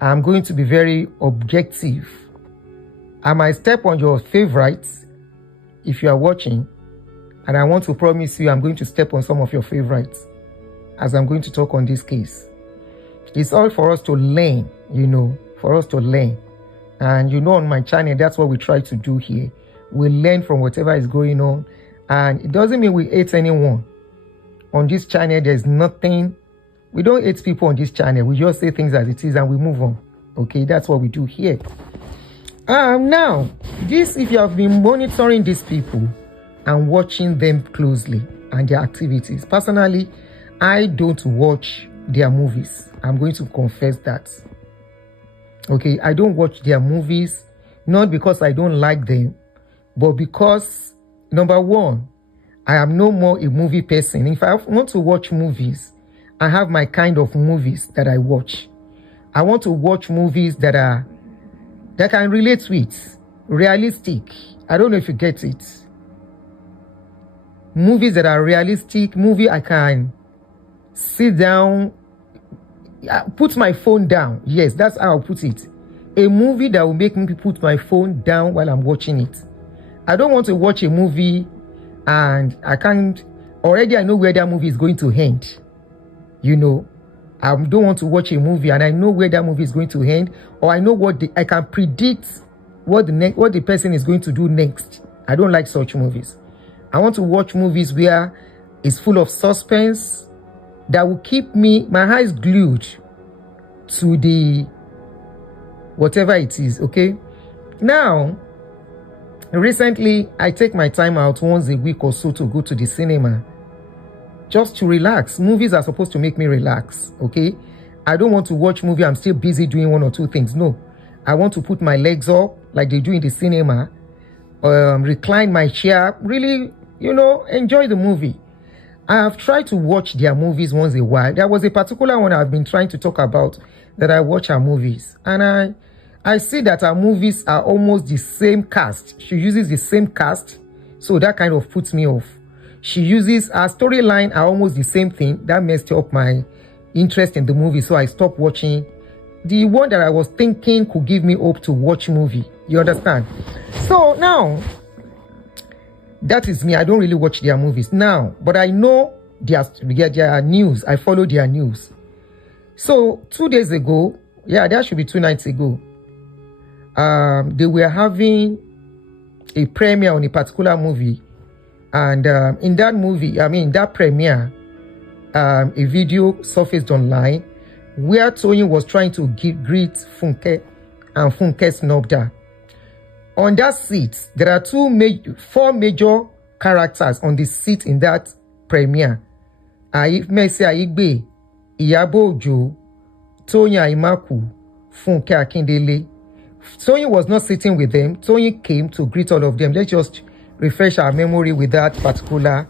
I'm going to be very objective. I might step on your favorites if you are watching, and I want to promise you I'm going to step on some of your favorites as I'm going to talk on this case. It's all for us to learn, for us to learn. And on my channel, that's what we try to do here. We learn from whatever is going on. And it doesn't mean we hate anyone. On this channel, there's nothing. We don't hate people on this channel. We just say things as it is and we move on. Okay, that's what we do here. Now, if you have been monitoring these people and watching them closely and their activities, personally, I don't watch their movies. I'm going to confess that. Okay, I don't watch their movies, not because I don't like them, but because, number one, I am no more a movie person. If I want to watch movies, I have my kind of movies that I watch. I want to watch movies that I can relate with, realistic. I don't know if you get it. Movies that are realistic, movie I can sit down, put my phone down. Yes, that's how I'll put it. A movie that will make me put my phone down while I'm watching it. I don't want to watch a movie and I know where that movie is going to end. I don't want to watch a movie and I know where that movie is going to end, or I know I can predict what the person is going to do next. I don't like such movies. I want to watch movies where it's full of suspense that will keep my eyes glued to the whatever it is. Okay. Now, recently I take my time out once a week or so to go to the cinema just to relax. Movies are supposed to make me relax. Okay. I don't want to watch movie. I'm still busy doing one or two things. No, I want to put my legs up like they do in the cinema, recline my chair, really, enjoy the movie. I have tried to watch their movies once in a while. There was a particular one I've been trying to talk about that I watch her movies. And I see that her movies are almost the same cast. She uses the same cast. So that kind of puts me off. She uses her storyline are almost the same thing. That messed up my interest in the movie. So I stopped watching the one that I was thinking could give me hope to watch movie. You understand? So now, that is me. I don't really watch their movies now, but I know their news. I follow their news. So 2 days ago, that should be 2 nights ago, they were having a premiere on a particular movie. And in that movie, that premiere, a video surfaced online where Toyin was trying to greet Funke, and Funke snubbed her. On that seat, there are four major characters on the seat in that premiere. Messi Aigbe, Iyabo Ojo, Toyin Aimaku, Funke Akindele. Toyin was not sitting with them. Toyin came to greet all of them. Let's just refresh our memory with that particular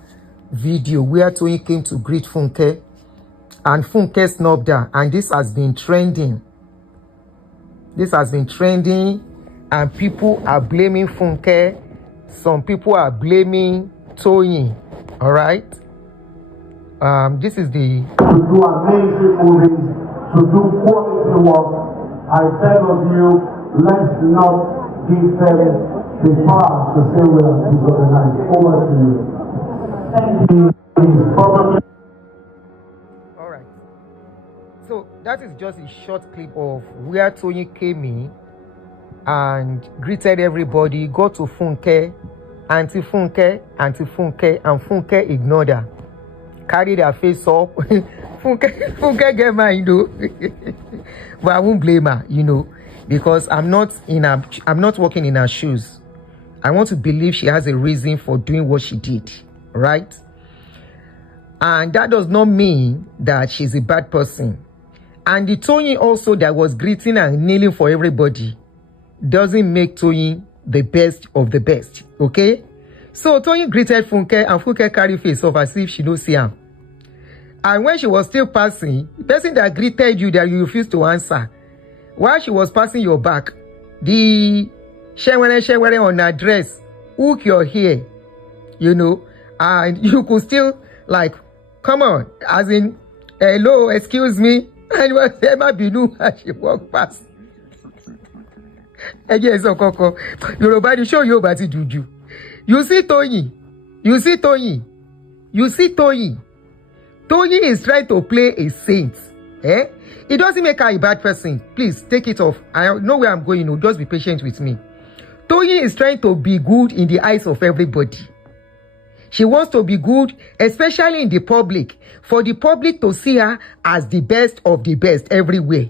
video where Toyin came to greet Funke and Funke snubbed her. And this has been trending. And people are blaming Funke. Some people are blaming Toyin. All right. This is the. To do amazing movies, to do quality work. I beg of you, let's not give them the power to say we are disorganized. Over to you. Thank you. All right. So that is just a short clip of where Toyin came in and greeted everybody, got to Funke, Auntie Funke, and Funke ignored her. Carried her face up. Funke get mine, but I won't blame her, because I'm not walking in her shoes. I want to believe she has a reason for doing what she did, right? And that does not mean that she's a bad person. And the Toyin also that was greeting and kneeling for everybody doesn't make Toyin the best of the best, okay? So Toyin greeted Funke and Funke carried face off as if she don't see him. And when she was still passing, the person that greeted you that you refused to answer, while she was passing your back, the shewere on her dress, hook your hair, and you could still come on, as in, hello, excuse me, And it was Emma Binu as she walked past. Again, so Coco, Yoruba, the show you about to do. You see Toyin. You see Toyin. You see Toyin. Toyin is trying to play a saint. Eh? It doesn't make her a bad person. Please take it off. I know where I'm going. Just be patient with me. Toyin is trying to be good in the eyes of everybody. She wants to be good, especially in the public, for the public to see her as the best of the best everywhere.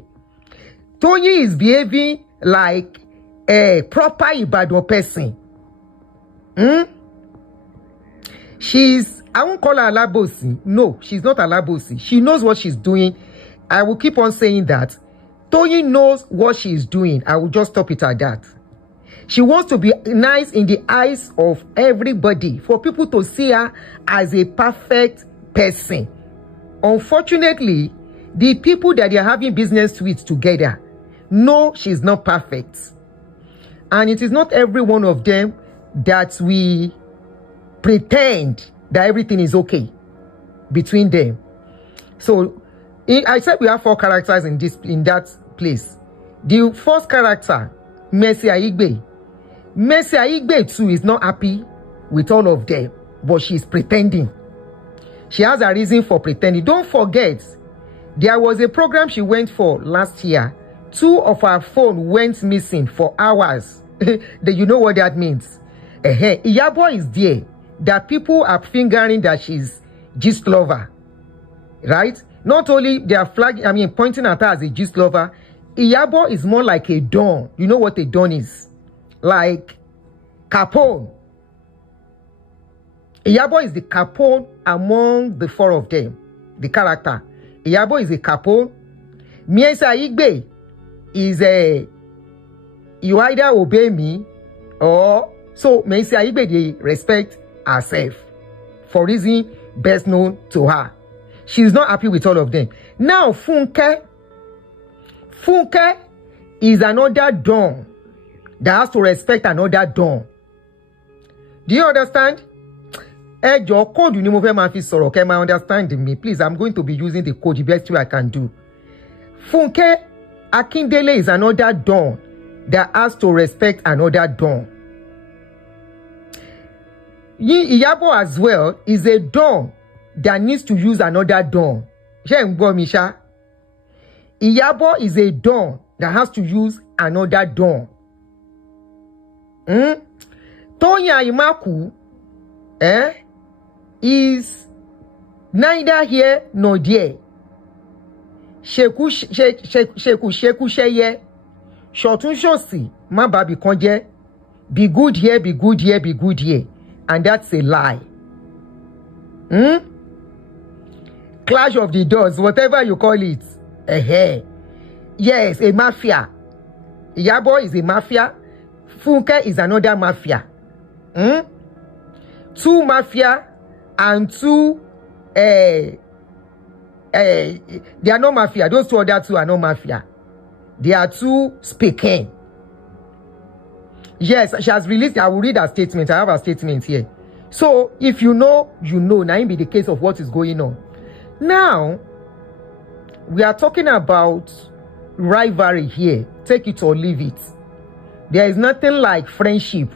Toyin is behaving like a proper Ibadan person. I won't call her Alabosi. No, she's not Alabosi. She knows what she's doing. I will keep on saying that. Toyin knows what she's doing. I will just stop it at that. She wants to be nice in the eyes of everybody, for people to see her as a perfect person. Unfortunately, the people that they are having business with together know she's not perfect. And it is not every one of them that we pretend that everything is okay between them. So, I said we have 4 characters in that place. The first character, Mercy Aigbe. Mercy Aigbe too is not happy with all of them, but she's pretending. She has a reason for pretending. Don't forget, there was a program she went for last year. 2 of her phone went missing for hours. You know what that means? Iyabo is there. That people are fingering that she's gist lover, right? Not only they are pointing at her as a gist lover. Iyabo is more like a don. You know what a don is? Like Capone. Iyabo is the Capone among the 4 of them. The character. Iyabo is a Capone. Mercy Aigbe is a you either obey me or so Mercy Aigbe they respect herself for reason best known to her. She's not happy with all of them. Now Funke is another don that has to respect another don. Do you understand? Your code you never ma fi sọ̀rọ̀ kẹ́ ma understand me. Please, I'm going to be using the code the best way I can do. Funke Akindele is another don that has to respect another don. Iyabo as well is a don that needs to use another don. Iyabo is a don that has to use another don. Toyin Aimaku is neither here nor there. Sheku sheye. Shotun shosi ma babi konje. Be good here, be good here, be good here. And that's a lie. Clash of the Doors, whatever you call it. Yes, a mafia. Iyabo is a mafia. Funke is another mafia. 2 mafia and 2 they are not mafia. Those 2 other 2 are not mafia. They are 2 speaking. Yes, she has released. I will read her statement. I have a statement here. So if you know, you know. Now, it be the case of what is going on. Now, we are talking about rivalry here. Take it or leave it. There is nothing like friendship.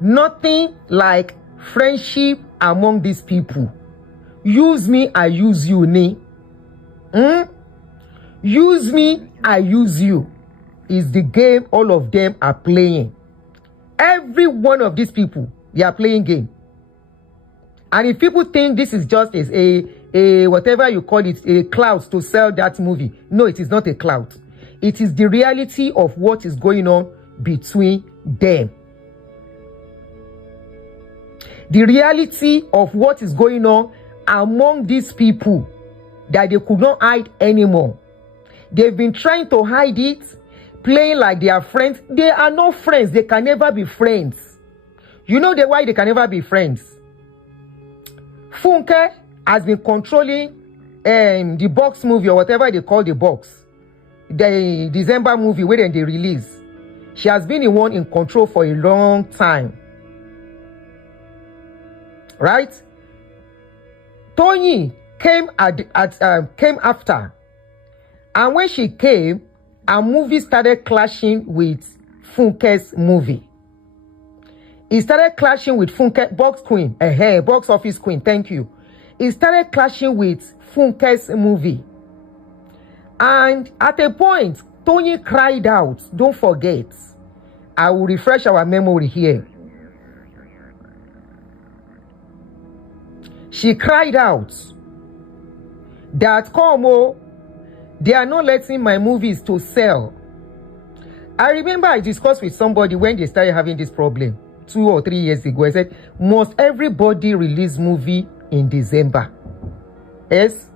Nothing like friendship among these people. Use me, I use you, ne? Use me, I use you. Is the game all of them are playing. Every one of these people, they are playing game. And if people think this is just a whatever you call it, a clout to sell that movie, no, it is not a clout. It is the reality of what is going on between them. The reality of what is going on among these people that they could not hide anymore. They've been trying to hide it, playing like they are friends. They are not friends. They can never be friends. You know why they can never be friends? Funke has been controlling the box movie or whatever they call the box. The December movie where they release. She has been the one in control for a long time. Right? Toyin came came after. And when she came, a movie started clashing with Funke's movie. It started clashing with Funke, box office queen, thank you. It started clashing with Funke's movie. And at a point, Toyin cried out, don't forget, I will refresh our memory here. She cried out that, they are not letting my movies to sell. I remember I discussed with somebody when they started having this problem 2 or 3 years ago. I said, must everybody release movie in December? Yes?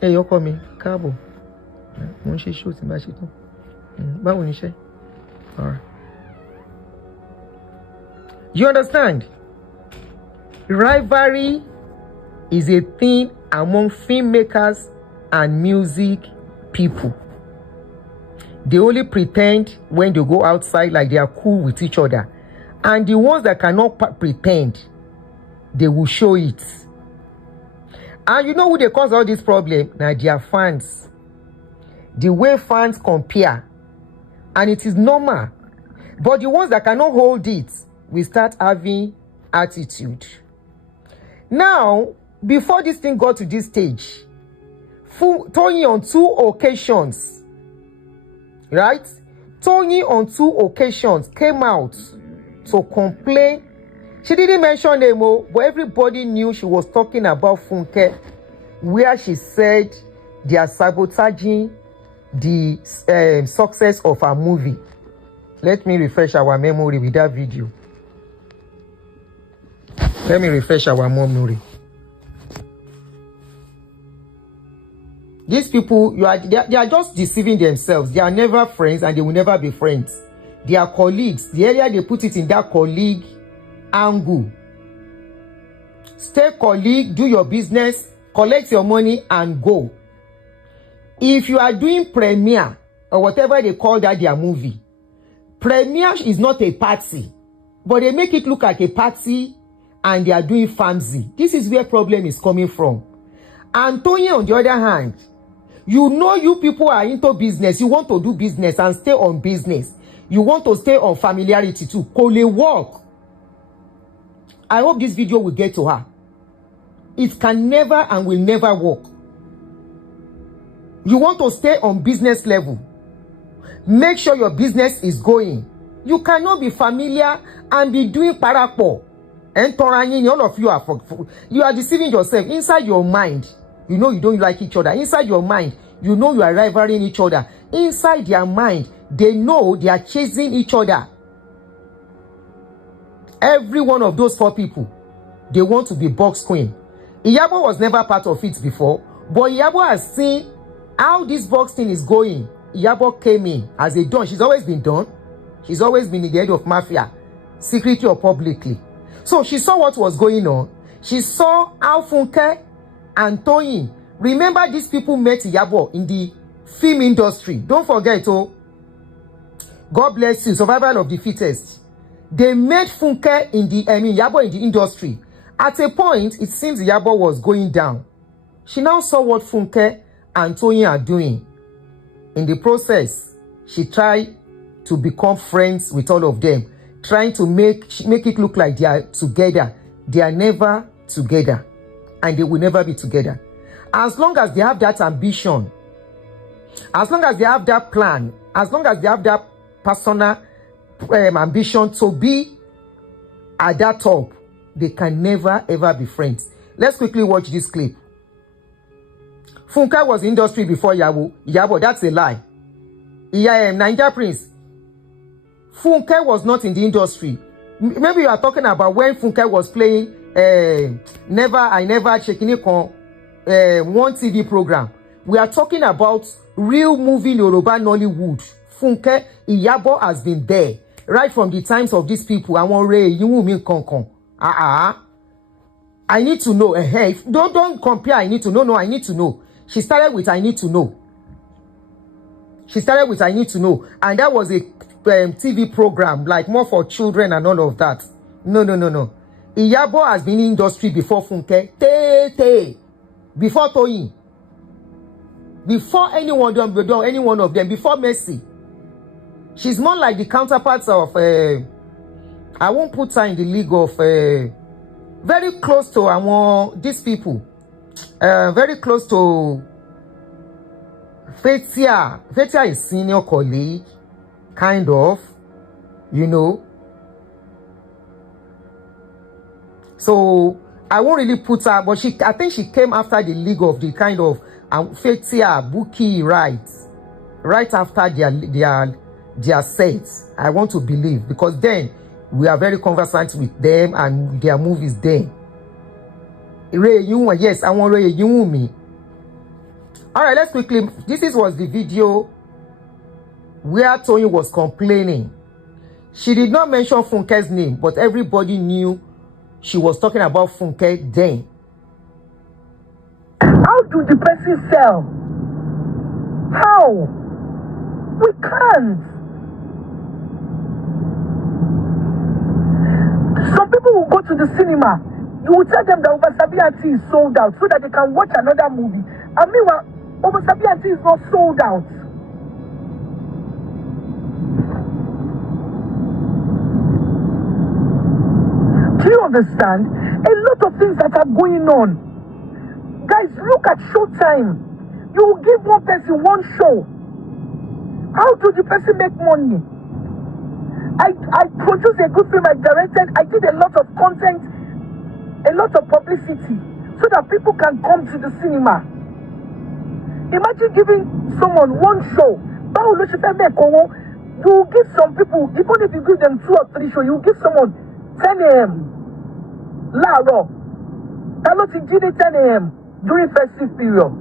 Hey, you call me? Cabo. Alright. You understand? Rivalry is a thing among filmmakers and music people. They only pretend when they go outside like they are cool with each other. And the ones that cannot pretend, they will show it. And you know who they cause all this problem? Now, their fans. The way fans compare. And it is normal. But the ones that cannot hold it will start having attitude. Now, before this thing got to this stage, Toyin on 2 occasions, right? Toyin on 2 occasions came out to complain. She didn't mention name, but everybody knew she was talking about Funke, where she said they are sabotaging the success of her movie. Let me refresh our memory with that video. Let me refresh our memory. These people, they are just deceiving themselves. They are never friends and they will never be friends. They are colleagues. The earlier they put it in that colleague angle. Stay colleague, do your business, collect your money and go. If you are doing premiere or whatever they call that their movie, premiere is not a party, but they make it look like a party and they are doing fancy. This is where problem is coming from. And Toyin, on the other hand, you know you people are into business. You want to do business and stay on business. You want to stay on familiarity too. Kole work. I hope this video will get to her. It can never and will never work. You want to stay on business level. Make sure your business is going. You cannot be familiar and be doing parapo. And all of you are deceiving yourself. Inside your mind, you know you don't like each other. Inside your mind, you know you are rivaling each other. Inside their mind, they know they are chasing each other. Every one of those 4 people, they want to be box queen. Iyabo was never part of it before, but Iyabo has seen how this box thing is going. Iyabo came in as a don. She's always been done. She's always been in the head of mafia, secretly or publicly. So she saw what was going on. She saw how Funke and Toyin. Remember, these people met Iyabo in the film industry. Don't forget, God bless you, survival of the fittest. They met Funke Iyabo in the industry. At a point, it seems Iyabo was going down. She now saw what Funke and Toyin are doing. In the process, she tried to become friends with all of them, trying to make it look like they are together. They are never together, and they will never be together. As long as they have that ambition, as long as they have that plan, as long as they have that personal ambition to be at that top, they can never ever be friends. Let's quickly watch this clip. Funke was in industry before Iyabo. That's a lie. Niger Prince. Funke was not in the industry. Maybe you are talking about when Funke was playing I Never Chekinikon, one TV program. We are talking about real movie Yoruba Nollywood. Funke, Iyabo has been there right from the times of these people. I want Ray, you will mean Konkon. I need to know. Don't compare. I need to know. No, I need to know. She started with I need to know. She started with I need to know, and that was a TV program, like more for children and all of that. No. Iyabo has been in industry before Funke. Before Toyin. Before any one of them, before Mercy. She's more like the counterparts of I won't put her in the league of very close to these people. Very close to Fetia. Fetia is senior colleague, kind of, you know. So I won't really put her, but I think she came after the league of the kind of Fetia, Buki, right after their sets. I want to believe, because then we are very conversant with them and their movies then. Yes, I want Ray Yumi. Alright, let's quickly. Was the video where Toyin was complaining. She did not mention Funke's name, but everybody knew she was talking about Funke then. How do the person sell? How? We can't. Some people will go to the cinema. You will tell them that Obasabianti is sold out so that they can watch another movie. And meanwhile, Obasabianti is not sold out. Do you understand? A lot of things that are going on. Guys, look at Showtime. You will give one person one show. How do the person make money? I produced a good film, I directed, I did a lot of content, a lot of publicity, so that people can come to the cinema. Imagine giving someone one show. You will give some people, even if you give them 2 or 3 shows, you will give someone 10 a.m. Laro. Anuty did it 10 a.m. during festive period.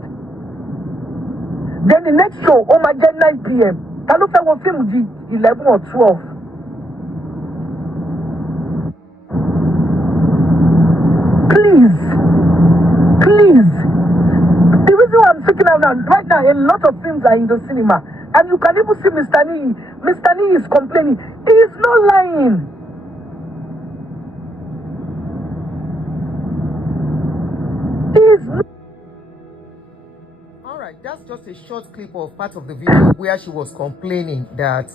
Then the next show, oh my God, 9 p.m. Anuty will film 11 or 12. Please. The reason why I'm speaking out now, right now, a lot of films are in the cinema. And you can even see Mr. Nii. Mr. Nii is complaining. He is not lying. He is not. Alright, that's just a short clip of part of the video where she was complaining that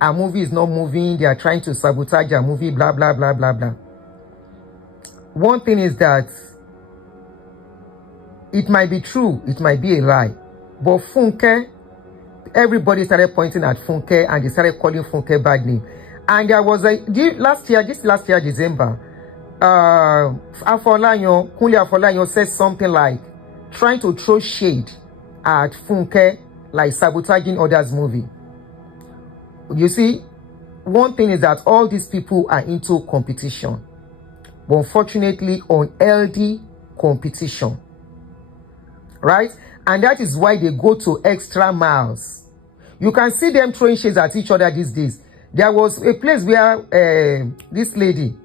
her movie is not moving. They are trying to sabotage her movie, blah, blah, blah, blah, blah. One thing is that it might be true, it might be a lie, but Funke, everybody started pointing at Funke and they started calling Funke bad name. And there was last year, December, Kunle Afolayan said something like trying to throw shade at Funke, like sabotaging others' movie. You see, one thing is that all these people are into competition, but unfortunately unhealthy competition, right? And that is why they go to extra miles. You can see them throwing shades at each other these days. There was a place where this lady,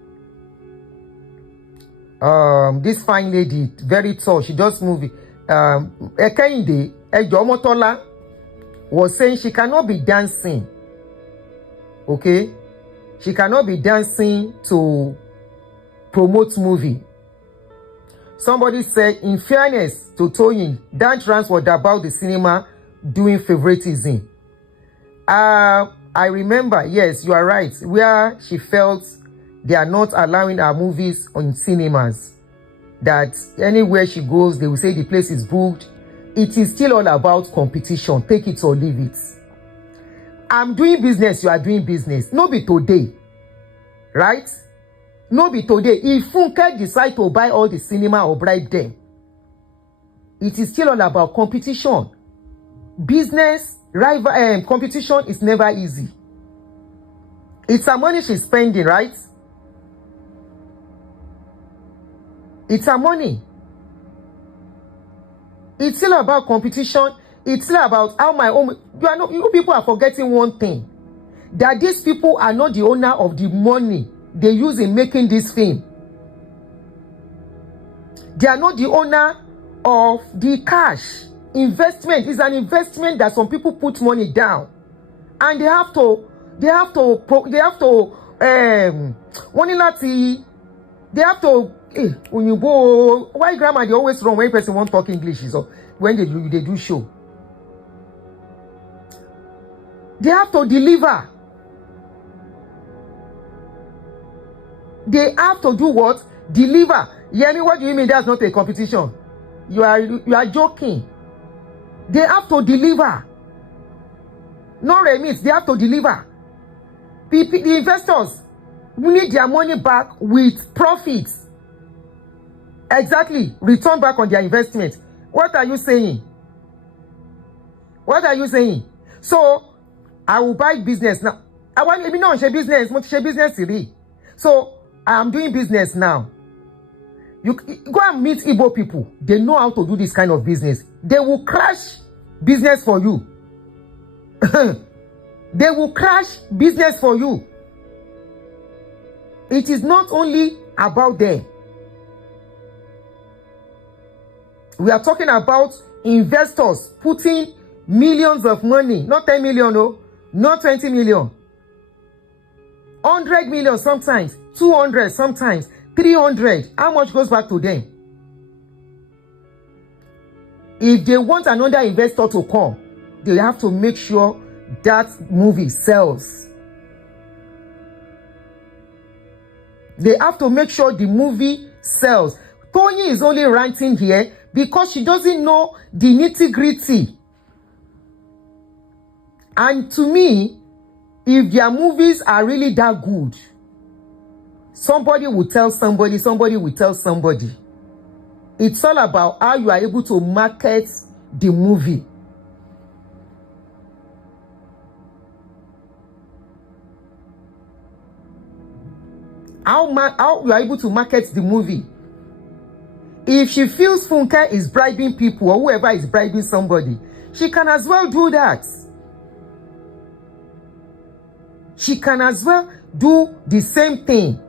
this fine lady, very tall, she does movie, Ekende Ejomotola, was saying she cannot be dancing. Okay, she cannot be dancing to promote movie. Somebody said, in fairness to Toyin, that trans was about the cinema doing favoritism. I remember, yes, you are right, where she felt they are not allowing her movies on cinemas. That anywhere she goes, they will say the place is booked. It is still all about competition. Take it or leave it. I'm doing business, you are doing business. No be today, right? No be today. If Funke decide to buy all the cinema or bribe them, it is still all about competition. Business, rival, competition is never easy. It's her money she's spending, right? It's her money. It's still about competition. It's still about how my own. You people are forgetting one thing, that these people are not the owner of the money they use in making this film. They are not the owner of the cash. Investment is an investment that some people put money down, and they have to. One Lati They have to. When you go, why grammar they always wrong when person won't talk English? So when they do show, they have to deliver. They have to do what? Deliver. Yemi, what do you mean that's not a competition? You are joking. They have to deliver. No remits, they have to deliver. The investors need their money back with profits. Exactly. Return back on their investment. What are you saying? What are you saying? So, I will buy business now. I want to know business. So, I am doing business now. You go and meet Igbo people. They know how to do this kind of business. They will crash business for you. They will crash business for you. It is not only about them. We are talking about investors putting millions of money, not 10 million, no, not 20 million, 100 million sometimes, 200 sometimes, 300. How much goes back to them? If they want another investor to come, they have to make sure that movie sells. They have to make sure the movie sells. Toyin is only ranting here because she doesn't know the nitty-gritty. And to me, if their movies are really that good, somebody will tell somebody, somebody will tell somebody. It's all about how you are able to market the movie. How you are able to market the movie. If she feels Funke is bribing people or whoever is bribing somebody, she can as well do that. She can as well do the same thing.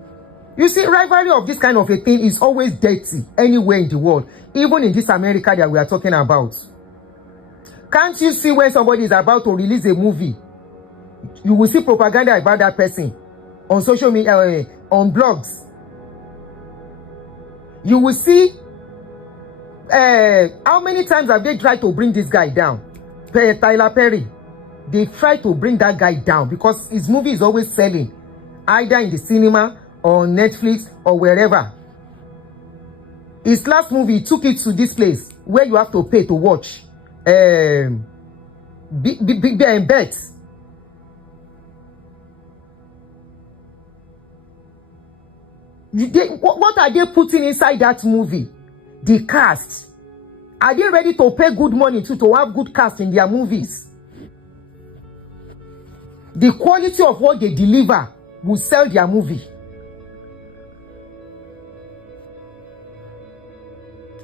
You see, rivalry of this kind of a thing is always dirty anywhere in the world, even in this America that we are talking about. Can't you see when somebody is about to release a movie, you will see propaganda about that person on social media, on blogs. You will see how many times have they tried to bring this guy down? Tyler Perry. They try to bring that guy down because his movie is always selling, either in the cinema or on Netflix or wherever. His last movie, he took it to this place where you have to pay to watch. Bet. What are they putting inside that movie? The cast. Are they ready to pay good money to have good cast in their movies? The quality of what they deliver will sell their movie.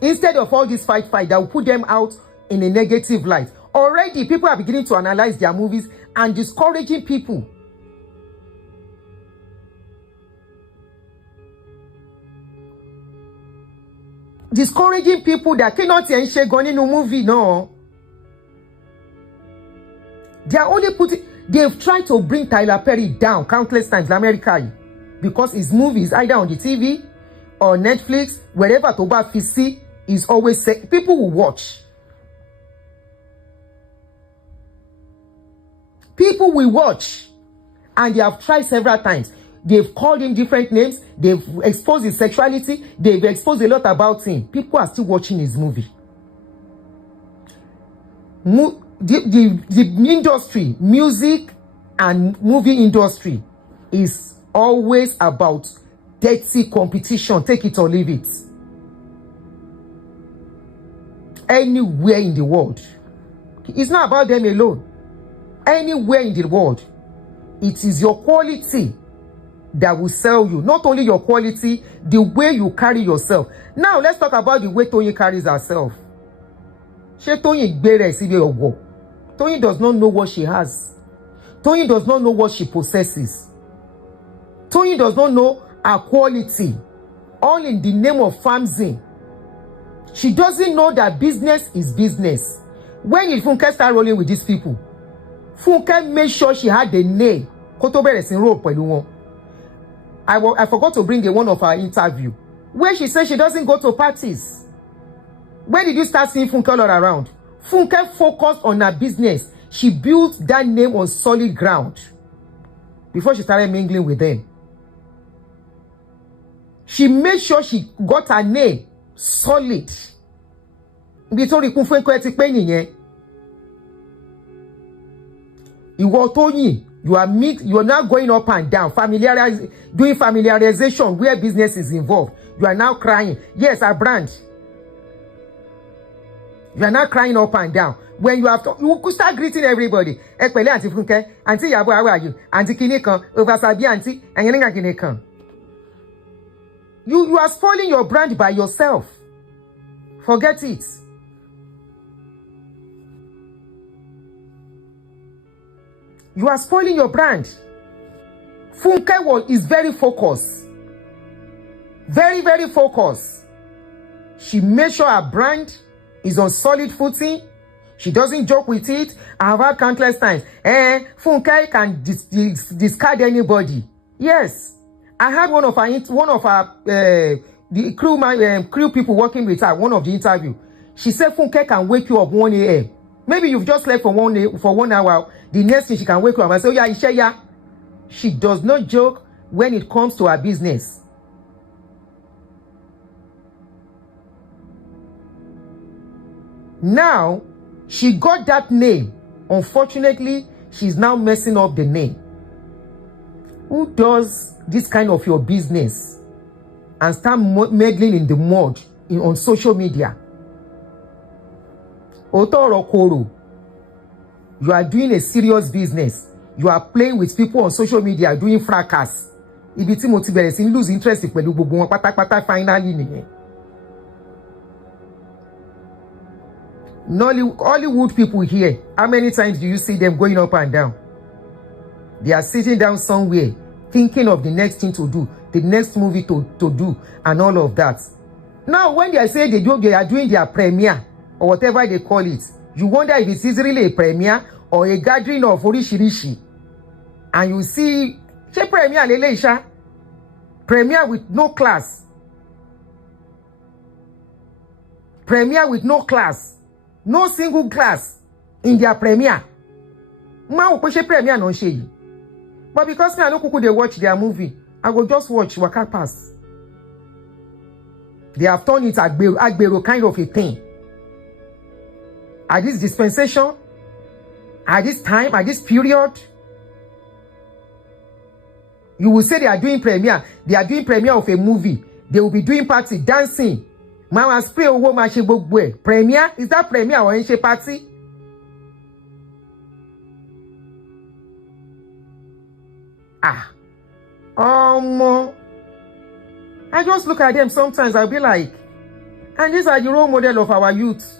Instead of all this fight that will put them out in a negative light. Already, people are beginning to analyze their movies and discouraging people. Discouraging people that cannot go in a movie, no. They are only putting. They've tried to bring Tyler Perry down countless times in America because his movies either on the TV or Netflix, wherever Toba Fisi is always set. People will watch. People will watch, and they have tried several times. They've called him different names. They've exposed his sexuality. They've exposed a lot about him. People are still watching his movie. The industry, music and movie industry is always about dirty competition. Take it or leave it. Anywhere in the world. It's not about them alone. Anywhere in the world. It is your quality that will sell you. Not only your quality, the way you carry yourself. Now, let's talk about the way Toyin carries herself. Toyin does not know what she has. Toyin does not know what she possesses. Toyin does not know her quality. All in the name of farming. She doesn't know that business is business. When did Funke start rolling with these people? Funke made sure she had the name. I forgot to bring one of her interview where she said she doesn't go to parties. Where did you start seeing Funke all around? Funke focused on her business. She built that name on solid ground before she started mingling with them. She made sure she got her name solid. Nítorí kún fún ẹ̀kọ́ ti pé nìyẹn. Ìwọ Toyin, you are now going up and down, doing familiarization where business is involved. You are now crying. Yes, our brand. You are now crying up and down. When you could start greeting everybody. Ekpele Aunty Funke, Aunty Iyabo, how are you? Aunty Kinikan, Oversabi Aunty, and Yeninga Kinikan. You are spoiling your brand by yourself. Forget it. You are spoiling your brand. Funke is very focused. Very, very focused. She made sure her brand is on solid footing. She doesn't joke with it. I have had countless times. Funke can discard anybody. Yes. I had one of our the crew people working with her, one of the interview. She said Funke can wake you up 1 a.m. Maybe you've just slept for 1 hour. The next thing she can wake you up and say, oh, yeah, Ishe, yeah. She does not joke when it comes to her business. Now, she got that name. Unfortunately, she's now messing up the name. Who does this kind of your business and start meddling in the mud on social media? Otoro Koro, you are doing a serious business. You are playing with people on social media, doing fracas. Ibi tí mo ti bẹ̀rẹ̀ sí lose interest pẹ̀lú gbogbo wọn pátápátá finally nìyẹn. Hollywood people here, how many times do you see them going up and down? They are sitting down somewhere thinking of the next thing to do, the next movie to do, and all of that. Now, when they say they are doing their premiere, or whatever they call it, you wonder if it is really a premiere or a gathering of orishirishi. And you see, premiere leleisha, premiere with no class. Premiere with no class. No single class in their premiere. Premiere no shey. But because me I no kuku dey watch their movie, I go just watch waka pass. They have turned it agbero kind of a thing. At this dispensation, at this time, at this period, you will say they are doing premiere. They are doing premiere of a movie. They will be doing party, dancing. Mama spray owo ma se gbogbo e. Premiere? Is that premiere or se party? I just look at them sometimes, I'll be like, and these are the role model of our youth.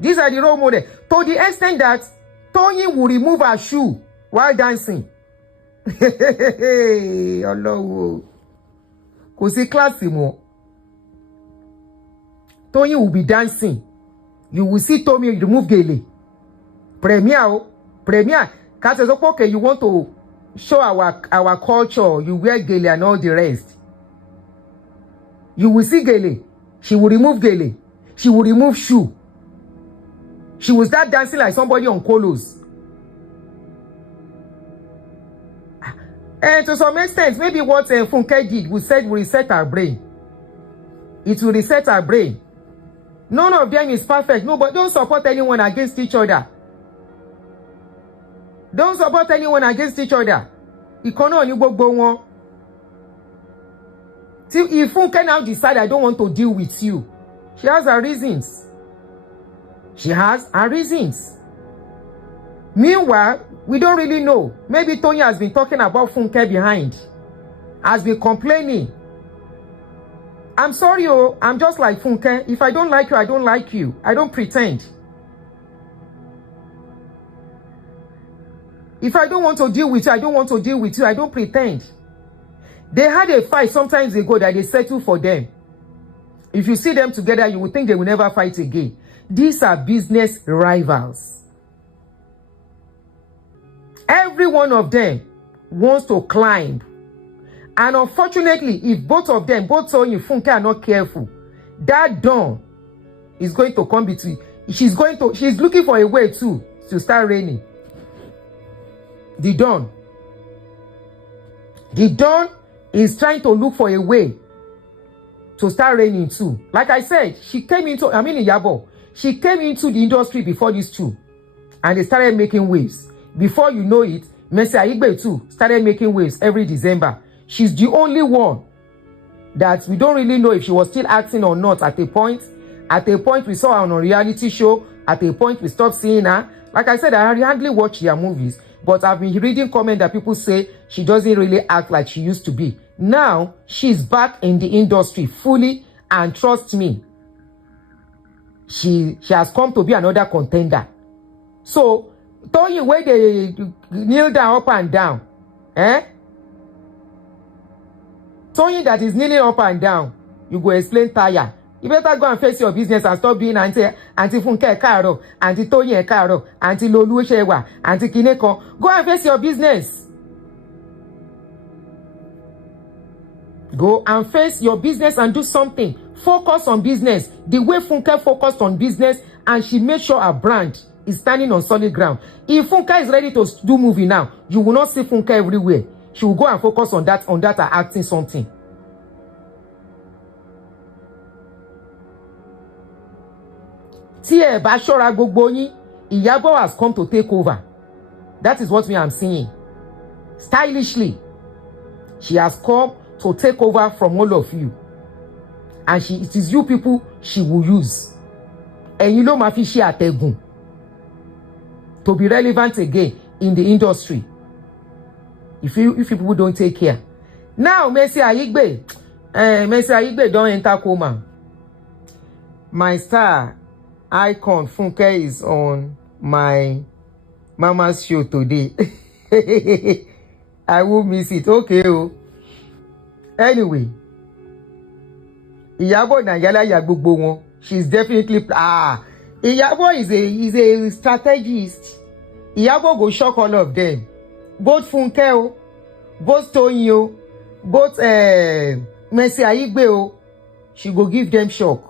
These are the role model. To the extent that Toyin will remove her shoe while dancing. Hello. Kò sí class mo. Toyin will be dancing. You will see Toyin remove gele. Premiere. Okay, you want to show our culture, you wear gele and all the rest. You will see gele. She will remove gele. She will remove shoe. She will start dancing like somebody on colos. And to some extent, maybe what Funke did will reset her brain. It will reset her brain. None of them is perfect. No, but don't support anyone against each other. Don't support anyone against each other. If Funke now decide I don't want to deal with you, she has her reasons. She has her reasons. Meanwhile, we don't really know. Maybe Toyin has been talking about Funke behind. Has been complaining. I'm sorry, I'm just like Funke. If I don't like you, I don't like you. I don't pretend. If I don't want to deal with you, I don't want to deal with you. I don't pretend. They had a fight sometimes ago that they settled for them. If you see them together, you would think they will never fight again. These are business rivals. Every one of them wants to climb. And unfortunately, if both of them, both Toyin, Funke are not careful, that dawn is going to come between. She's looking for a way to start raining. The dawn is trying to look for a way to start raining too. Like I said, Iyabo, she came into the industry before these two, and they started making waves. Before you know it, Mercy Aigbe too started making waves every December. She's the only one that we don't really know if she was still acting or not at a point. At a point, we saw her on a reality show. At a point, we stopped seeing her. Like I said, I hardly watch her movies, but I've been reading comments that people say she doesn't really act like she used to be. Now, she's back in the industry fully, and trust me, she has come to be another contender. So, Toyin, where they kneel down up and down, Toyin that is kneeling up and down, you go explain tire. You better go and face your business and stop being Auntie Funke Karo, Auntie Toyin Karo, Auntie Lolu Shewa, Auntie Kineko. Go and face your business. Go and face your business and do something. Focus on business. The way Funke focused on business, and she made sure her brand is standing on solid ground. If Funke is ready to do movie now, you will not see Funke everywhere. She will go and focus on that acting something. Iyabo has come to take over. That is what me I'm seeing. Stylishly, she has come to take over from all of you, and it is you people she will use. And you know, Mafishi Ategun to be relevant again in the industry. If people don't take care. Now, Mercy Aigbe don't enter coma. My star icon Funke is on my mama's show today. I will miss it. Okay. Anyway, Iyabo na yala ya gbogbo won. She's definitely Iyabo is a strategist. Iyabo go shock all of them. Both Funke, both Toyin, both Mercy Aigbe, she go give them shock.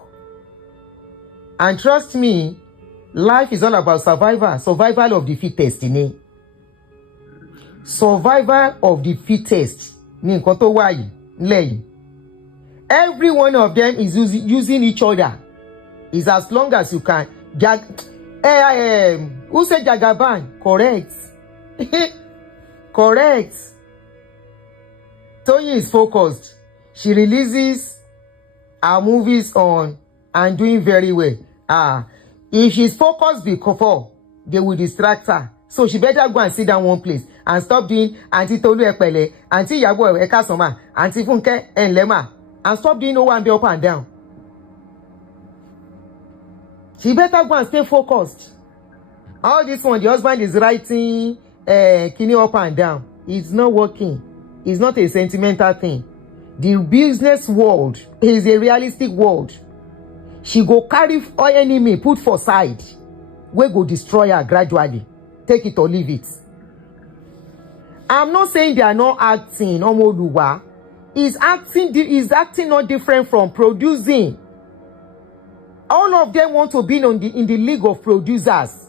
And trust me, life is all about survival of the fittest. Survival of the fittest. Every one of them is using each other. Is as long as you can. Who said Jagaban? Correct. Correct. Toyin is focused. She releases her movies on and doing very well. If she's focused before, they will distract her. So she better go and sit down one place and stop doing Auntie Tolu Epele, Auntie Iyabo Ekasoma, Auntie Funke Enlema, and stop doing no one be up and down. She better go and stay focused. All this one, the husband is writing Kini up and down. It's not working. It's not a sentimental thing. The business world is a realistic world. She go carry all enemy put for side. We go destroy her gradually. Take it or leave it. I'm not saying they are not acting. Omoluwa is acting not different from producing. All of them want to be in the league of producers.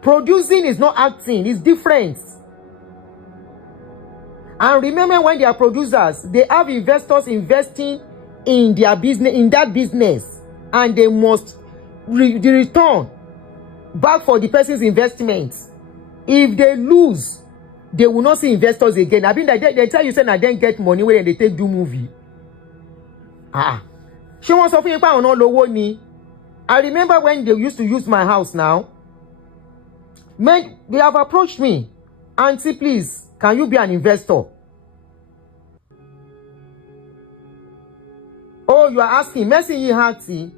Producing is not acting, it's different. And remember, when they are producers, they have investors investing in their business, in that business, and they must the return back for the person's investments. If they lose, they will not see investors again. I mean, they tell you say I then get money when they take do movie. She wants something on low ni. I remember when they used to use my house now. Men, they have approached me. Auntie, please, can you be an investor? Oh, you are asking, Mercy Yihati.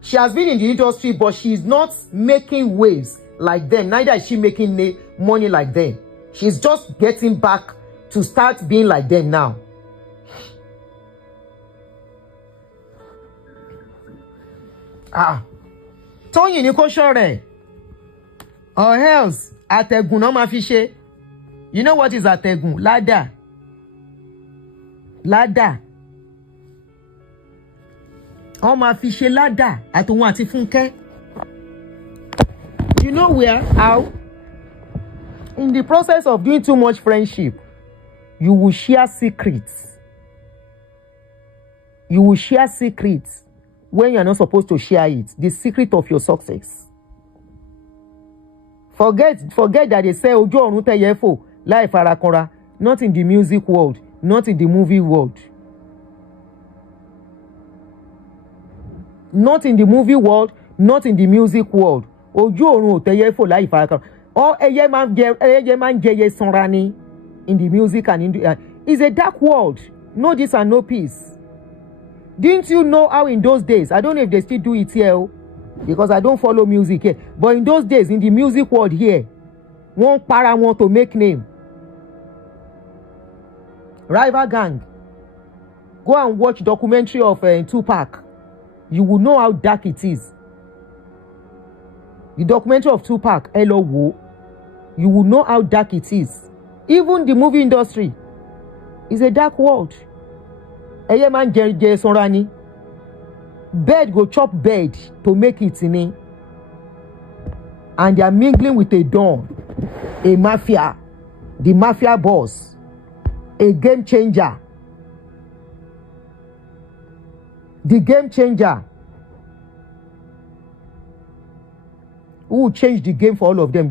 She has been in the industry, but she is not making waves like them. Neither is she making money like them. She's just getting back to start being like them now. Toyin ni ko sore. Or else, Ategun no ma fi se. You know what is Ategun? Ladder. Ladder. Ọmọ àfiṣe ladder àtòun àti Fúnkẹ́. You know where? How? In the process of doing too much friendship, you will share secrets. You will share secrets when you are not supposed to share it. The secret of your success. Forget that they say ojú ọ̀run tẹ̀yẹ fò láì farakanra. Not in the music world, not in the movie world. Not in the movie world, not in the music world. Ojú ọ̀run ò tẹ̀yẹ fò láì farakanra. Or ẹyẹ máa ń jẹyẹ sanra ni in the music and in the it's a dark world. No this and no peace. Didn't you know how in those days, I don't know if they still do it here because I don't follow music here, but in those days in the music world here, one para want to make name. Rival gang. Go and watch documentary of Tupac. You will know how dark it is. The documentary of Tupac, hello wo. You will know how dark it is. Even the movie industry is a dark world. Eye man jẹ sanra ni. Bird go chop bird to make it ni. And they are mingling with a don, a mafia, the mafia boss, a game changer. The game changer who will change the game for all of them.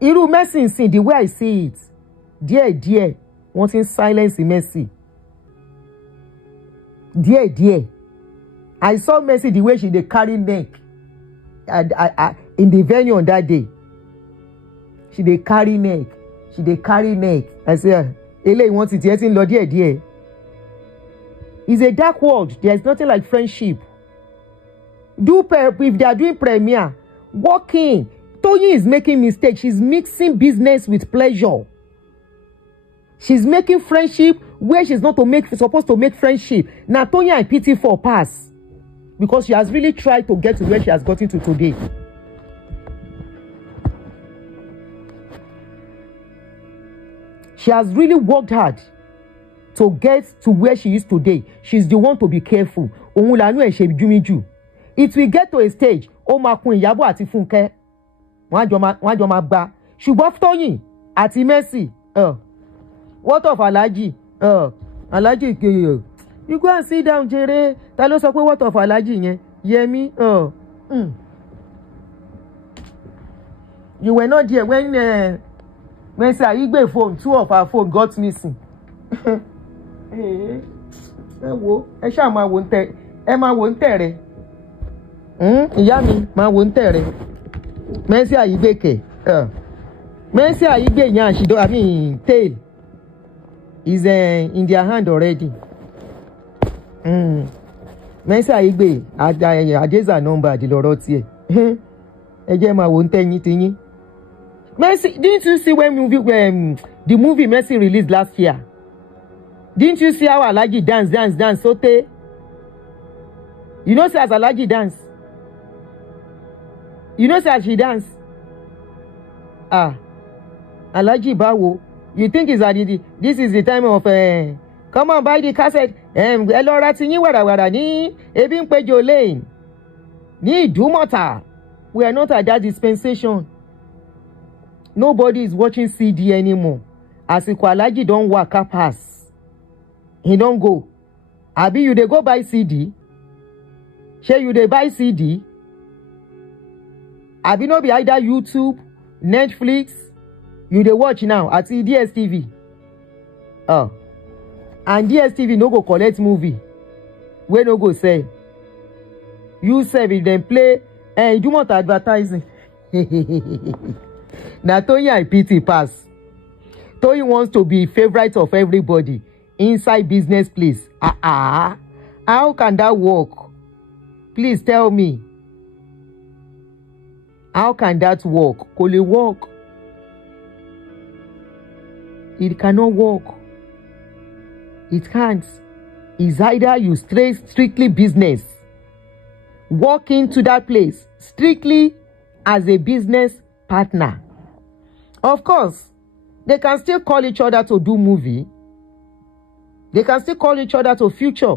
Irú Mercy nsìn, the way I see it, díẹ̀ wanting silence in Mercy. Díẹ̀. I saw Mercy the way she dey carry neck in the venue on that day. She dey carry neck. I say, eléyìí wọ́n ti tiẹ̀ ti ń lọ díẹ̀. It's a dark world. There is nothing like friendship. If they are doing premiere, working. Toyin is making mistakes. She's mixing business with pleasure. She's making friendship where she's not supposed to make friendship. Now Toyin I pity for pass because she has really tried to get to where she has gotten to today. She has really worked hard to get to where she is today. She's the one to be careful. Ohun lanu ẹ ṣe jumiju. It will get to a stage. Ó máa kun Iyabo àti Fúnkẹ́. Wọ́n jọ máa gbá. Ṣùgbọ́n Toyin àti Mercy. What of Alhaji? Alhaji, you go and sit down, Jere. Ta ló sọ pé what of Alhaji yẹn? Yemi. You were not there when Saigbe phone, 2 of her phone got missing. Ẹ ṣáà máa wò ń tẹ̀. Ẹ máa wò ń tẹ̀ rẹ̀. Ìyá mi máa wò ń tẹ̀ rẹ̀. Mercy Aigbe kẹ̀. Mercy Aigbe yẹn tail is in their hand already. Mercy Aigbe Adeza number àdìlọ́rọ́ tiẹ̀. Ẹ jẹ́ máa wò ń tẹ̀yìn tiyín. Mercy, didn't you see the movie Mercy released last year? Didn't you see how Alhaji dance sote? You know say as Alhaji dance. You know say as she dance. Alhaji báwo. You think this is the time of come on buy the cassette. Ẹ lọ ra ti yín wàràwàrà ní ebi ń péjọ lane. Ní Ìdúmọ̀tà. We are not at that dispensation. Nobody is watching CD anymore. Àsìkò Alhaji don waka pass. He don't go. Abi you dey go buy CD? Shey you dey buy CD? Abi no be either YouTube, Netflix, you dey watch now at DSTV. And DSTV no go collect movie wey no go sell. You sef if dem play Idumota advertising. Na Toyin I pity pass. Toyin wants to be favourite of everybody inside business place. How can that work? Please tell me. How can that work? Kò lè work. It cannot work. It can't. It's either you strictly business. Walk into that place strictly as a business partner. Of course, They can still call each other to do movie. They can still call each other to feature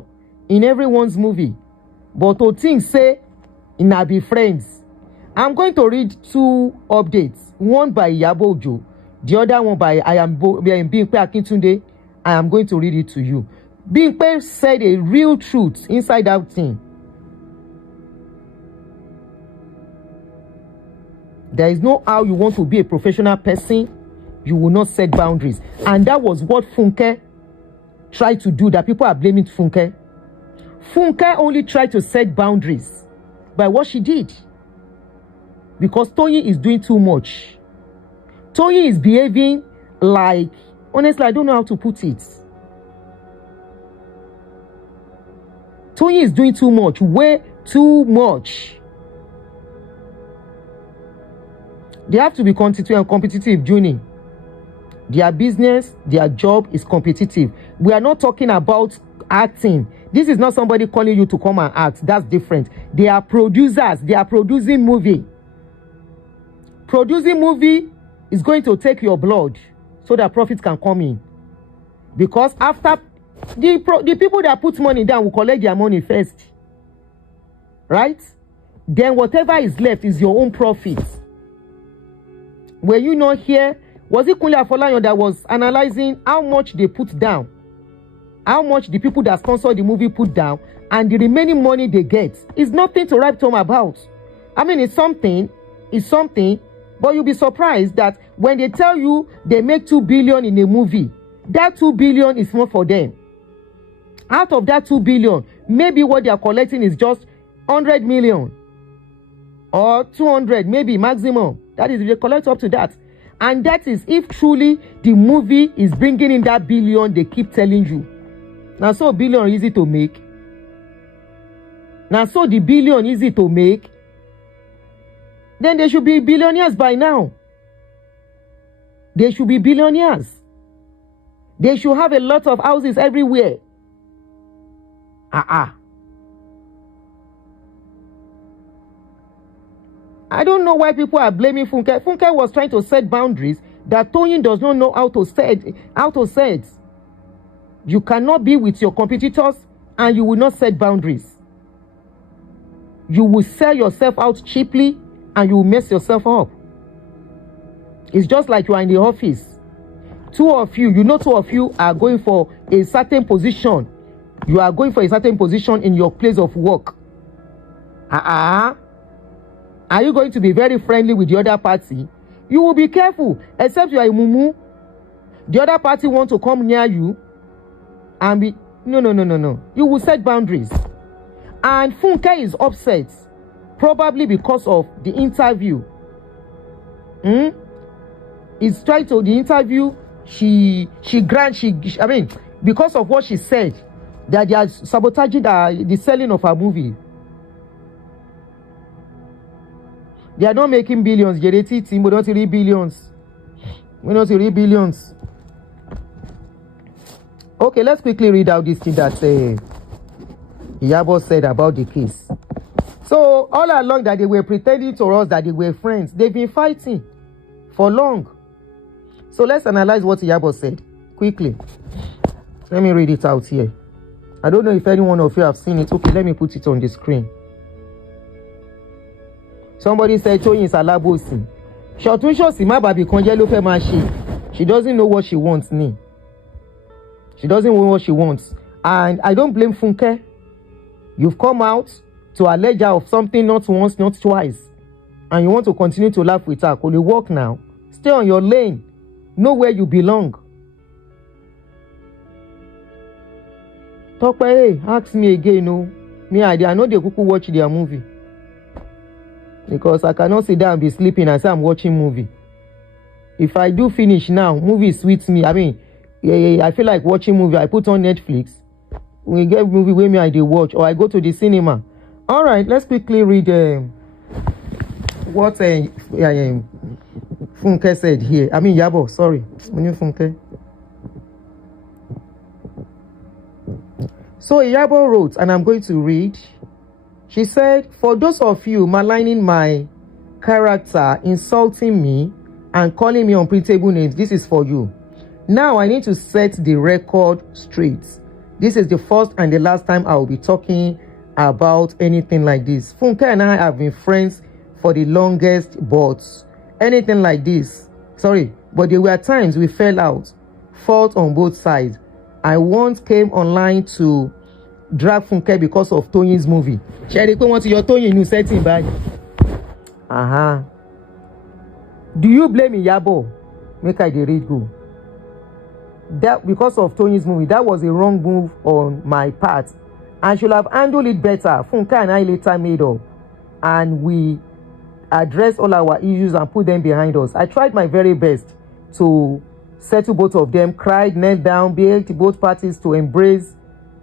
in everyone's movie. But to think, say, na be friends. I'm going to read 2 updates. One by Iyabo Ojo. The other one by Bimpe Akintunde. I am going to read it to you. Bimpe said a real truth inside that thing. There is no how you want to be a professional person. You will not set boundaries. And that was what Funke tried to do, that people are blaming Funke. Funke only tried to set boundaries by what she did. Because Toyin is doing too much. Toyin is behaving like, honestly, I don't know how to put it. Toyin is doing too much, way too much. They have to be competitive, Juni. Their business, their job is competitive. We are not talking about acting. This is not somebody calling you to come and act. That's different. They are producers. They are producing movie. Producing movie is going to take your blood so that profits can come in. Because after the people that put money down will collect their money first. Right? Then whatever is left is your own profit. Were you not here? Was it Kunle Afolayan that was analyzing how much they put down? How much the people that sponsor the movie put down, and the remaining money they get is nothing to write home about. I mean, it's something, but you'll be surprised that when they tell you they make 2 billion in a movie, that 2 billion is more for them. Out of that 2 billion, maybe what they are collecting is just 100 million or 200, maybe maximum. That is, if they collect up to that. And that is if truly the movie is bringing in that billion they keep telling you. Now, so billion easy to make. Now, so the billion easy to make. Then they should be billionaires by now. They should be billionaires. They should have a lot of houses everywhere. I don't know why people are blaming Funke. Funke was trying to set boundaries that Toyin does not know how to set. You cannot be with your competitors and you will not set boundaries. You will sell yourself out cheaply and you will mess yourself up. It's just like you are in the office. 2 of you are going for a certain position. You are going for a certain position in your place of work. Are you going to be very friendly with the other party? You will be careful, except you are a mumu. The other party want to come near you and be, no. You will set boundaries. And Funke is upset, probably because of the interview. It's trying to, the interview, because of what she said, that they are sabotaging the selling of her movie. They are not making billions. Jadetan, we don't read billions. We don't read billions. Okay, let's quickly read out this thing that Iyabo said about the case. So, all along that they were pretending to us that they were friends. They've been fighting for long. So, let's analyze what Iyabo said quickly. Let me read it out here. I don't know if any one of you have seen it. Okay, let me put it on the screen. Somebody said Toyin is alabosi. Shotun shosi ma babi konje lo fe ma she. She doesn't know what she wants, ni. She doesn't know what she wants. And I don't blame Funke. You've come out to allege her of something not once, not twice. And you want to continue to laugh with her. Could you walk now? Stay on your lane. Know where you belong. Talk by, hey, ask me again, no. Me, I know they could watch their movie. Because I cannot sit down and be sleeping and say I'm watching movie. If I do finish now, movie suits me. I mean, I feel like watching movie. I put on Netflix. We get movie where me I do watch, or I go to the cinema. All right, let's quickly read what Funke said here. I mean, Iyabo, sorry. Funke. So Iyabo wrote, and I'm going to read. She said, for those of you maligning my character, insulting me, and calling me unprintable names. This is for you. Now I need to set the record straight. This is the first and the last time I will be talking about anything like this. Funke and I have been friends for the longest, but anything like this, but there were times we fell out, fought on both sides. I once came online to drag Funke because of Toyin's movie. Sherry, want your Toyin new setting by? Do you blame Iyabo? Make I dey read go. That because of Toyin's movie, that was a wrong move on my part. I should have handled it better. Funke and I later made up, and we addressed all our issues and put them behind us. I tried my very best to settle both of them, cried, knelt down, begged both parties to embrace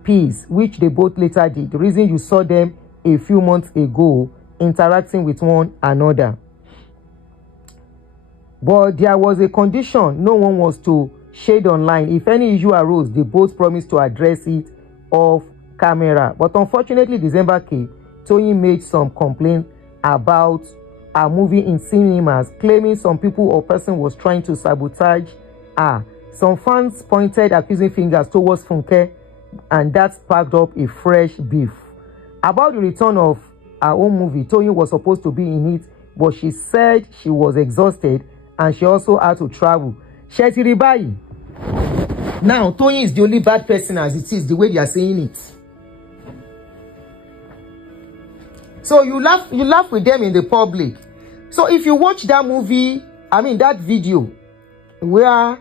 peace, which they both later did. The reason you saw them a few months ago interacting with one another. But there was a condition: no one was to shade online. If any issue arose, they both promised to address it off camera. But unfortunately, December came. Toyin made some complaints about a movie in cinemas, claiming some people or person was trying to sabotage her. Some fans pointed accusing fingers towards Funke, and that sparked up a fresh beef. About the return of her own movie, Toyin was supposed to be in it, but she said she was exhausted and she also had to travel. Shetiri Bayi. Now, Toyin is the only bad person as it is, the way they are saying it. So you laugh with them in the public. So if you watch that movie, that video, where,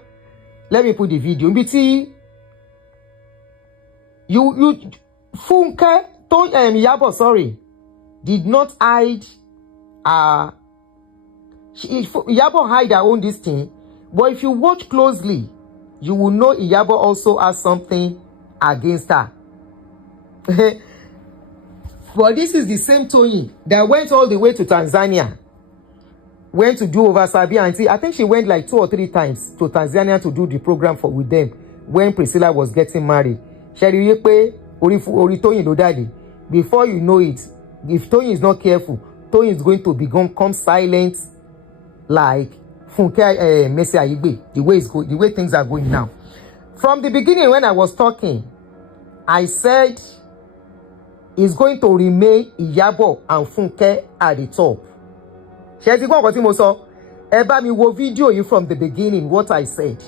let me put the video, BT, you Funke, Iyabo, did not hide, Iyabo hide her own this thing, but if you watch closely, you will know Iyabo also has something against her. But this is the same Toyin that went all the way to Tanzania, went to do Oversabi Aunty. I think she went like 2 or 3 times to Tanzania to do the program with them when Priscilla was getting married. Before you know it, if Toyin is not careful, Toyin is going to become silent like Funke Messi Ayigbe, the way things are going now. From the beginning, when I was talking, I said it's going to remain Iyabo and Funke at the top. Eba mi wo video you from the beginning, what I said.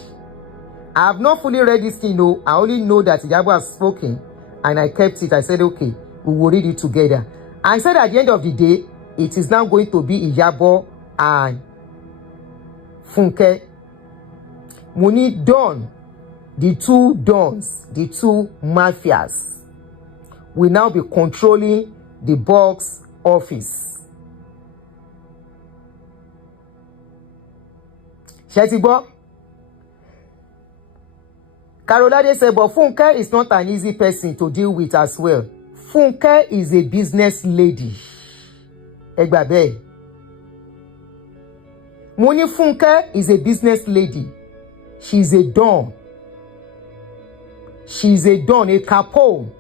I have not fully read this thing, no. I only know that Iyabo has spoken, and I kept it. I said, okay, we will read it together. I said at the end of the day, it is now going to be Iyabo and Funke. Muni Don, the two Dons, the two mafias, will now be controlling the box office. Shetibo. Carolade said, but Funke is not an easy person to deal with as well. Funke is a business lady. Egbabe. Moni Funke is a business lady. She's a don. She's a don, a capone.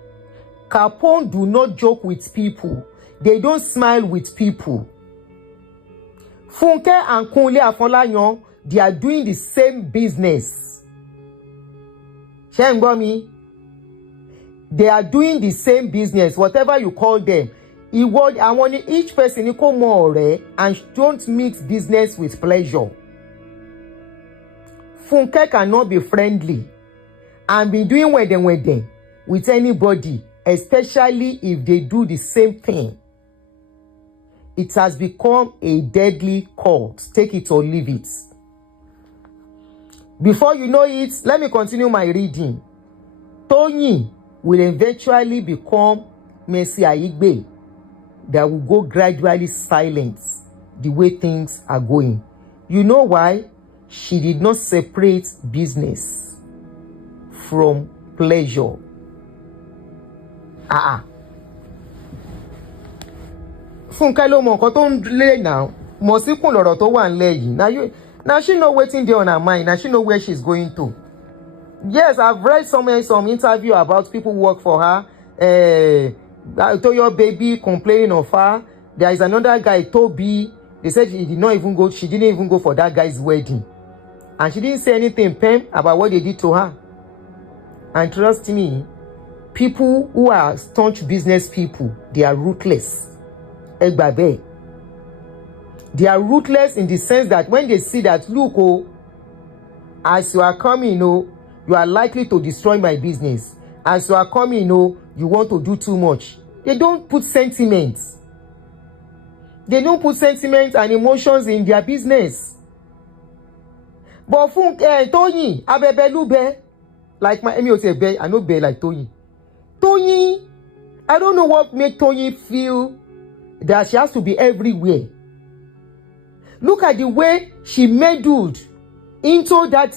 Capone do not joke with people. They don't smile with people. Funke and Kunle Afolayan, they are doing the same business. Shengbomi. They are doing the same business, whatever you call them. I want each person equal more and don't mix business with pleasure. Funke cannot be friendly and be doing wedding with anybody, especially if they do the same thing. It has become a deadly cult. Take it or leave it. Before you know it, let me continue my reading. Toyin will eventually become Messi Ayigbe that will go gradually silent the way things are going. You know why? She did not separate business from pleasure. Funke lo mo nkan tó ń lé now. Mo sì kún lọ́rọ̀ tó wà ńlẹ̀ yìí. Now she know waiting there on her mind. Now she know where she's going to. Yes, I've read some interview about people who work for her. To your baby complaining of her. There is another guy, Toby, They said she didn't even go for that guy's wedding. And she didn't say anything, Pam, about what they did to her. And trust me, people who are staunch business people, they are ruthless. Egbabe. They are ruthless in the sense that when they see that, look, oh, as you are coming, you are likely to destroy my business. As you are coming, you want to do too much. They don't put sentiments. They don't put sentiments and emotions in their business. But Toyin, abebelube, like my Emi say be, I know be like Toyin. Toyin, I don't know what make Toyin feel that she has to be everywhere. Look at the way she meddled into that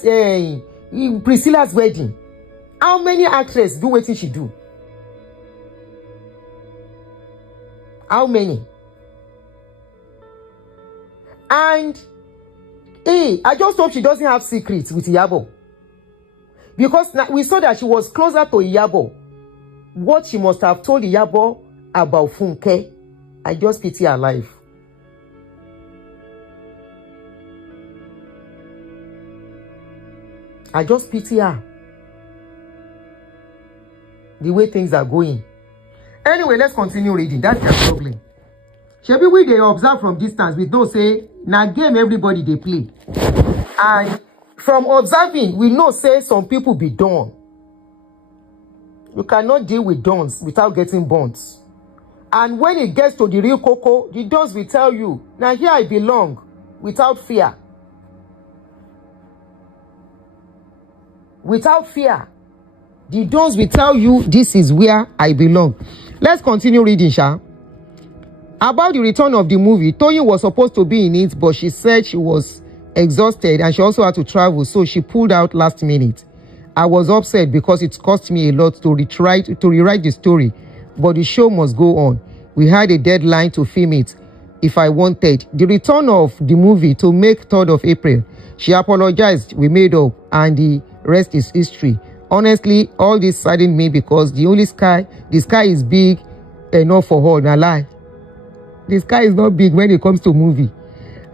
Priscilla's wedding. How many actresses do what she do? How many? And I just hope she doesn't have secrets with Iyabo. Because we saw that she was closer to Iyabo. What she must have told Iyabo about Funke, I just pity her life. I just pity her. The way things are going. Anyway, let's continue reading. That's the problem. Shebi we dey observe from distance, we don't say, na game everybody they play. And from observing, we know say some people be done. You cannot deal with dons without getting bonds. And when it gets to the real cocoa, the dons will tell you, now here I belong, without fear. Without fear. The dons will tell you, this is where I belong. Let's continue reading, Sha. About the return of the movie, Toyin was supposed to be in it, but she said she was exhausted and she also had to travel, so she pulled out last minute. I was upset because it cost me a lot to rewrite the story, but the show must go on. We had a deadline to film it if I wanted the return of the movie to make 3rd of April. She apologized, we made up, and the rest is history. Honestly, all this saddened me because the sky is big enough for her. Na lie. The sky is not big when it comes to movie.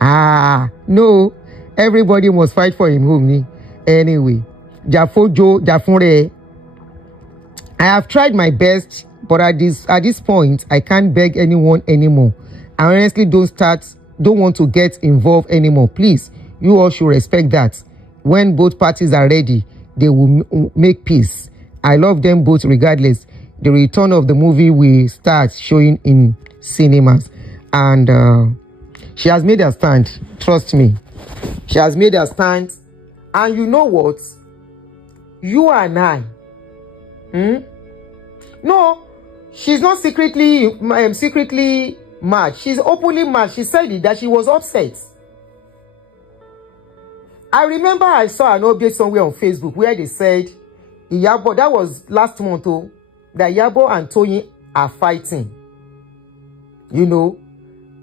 No. Everybody must fight for him home. Anyway, Jafunre. I have tried my best, but at this point, I can't beg anyone anymore. I honestly don't want to get involved anymore. Please, you all should respect that. When both parties are ready, they will make peace. I love them both regardless. The return of the movie will start showing in cinemas. And she has made a stand. Trust me. She has made a stand. And you know what? You and I. No, she's not secretly mad. She's openly mad. She said it, that she was upset. I remember I saw an update somewhere on Facebook where they said Iyabo, that was last month, that Iyabo and Toyin are fighting.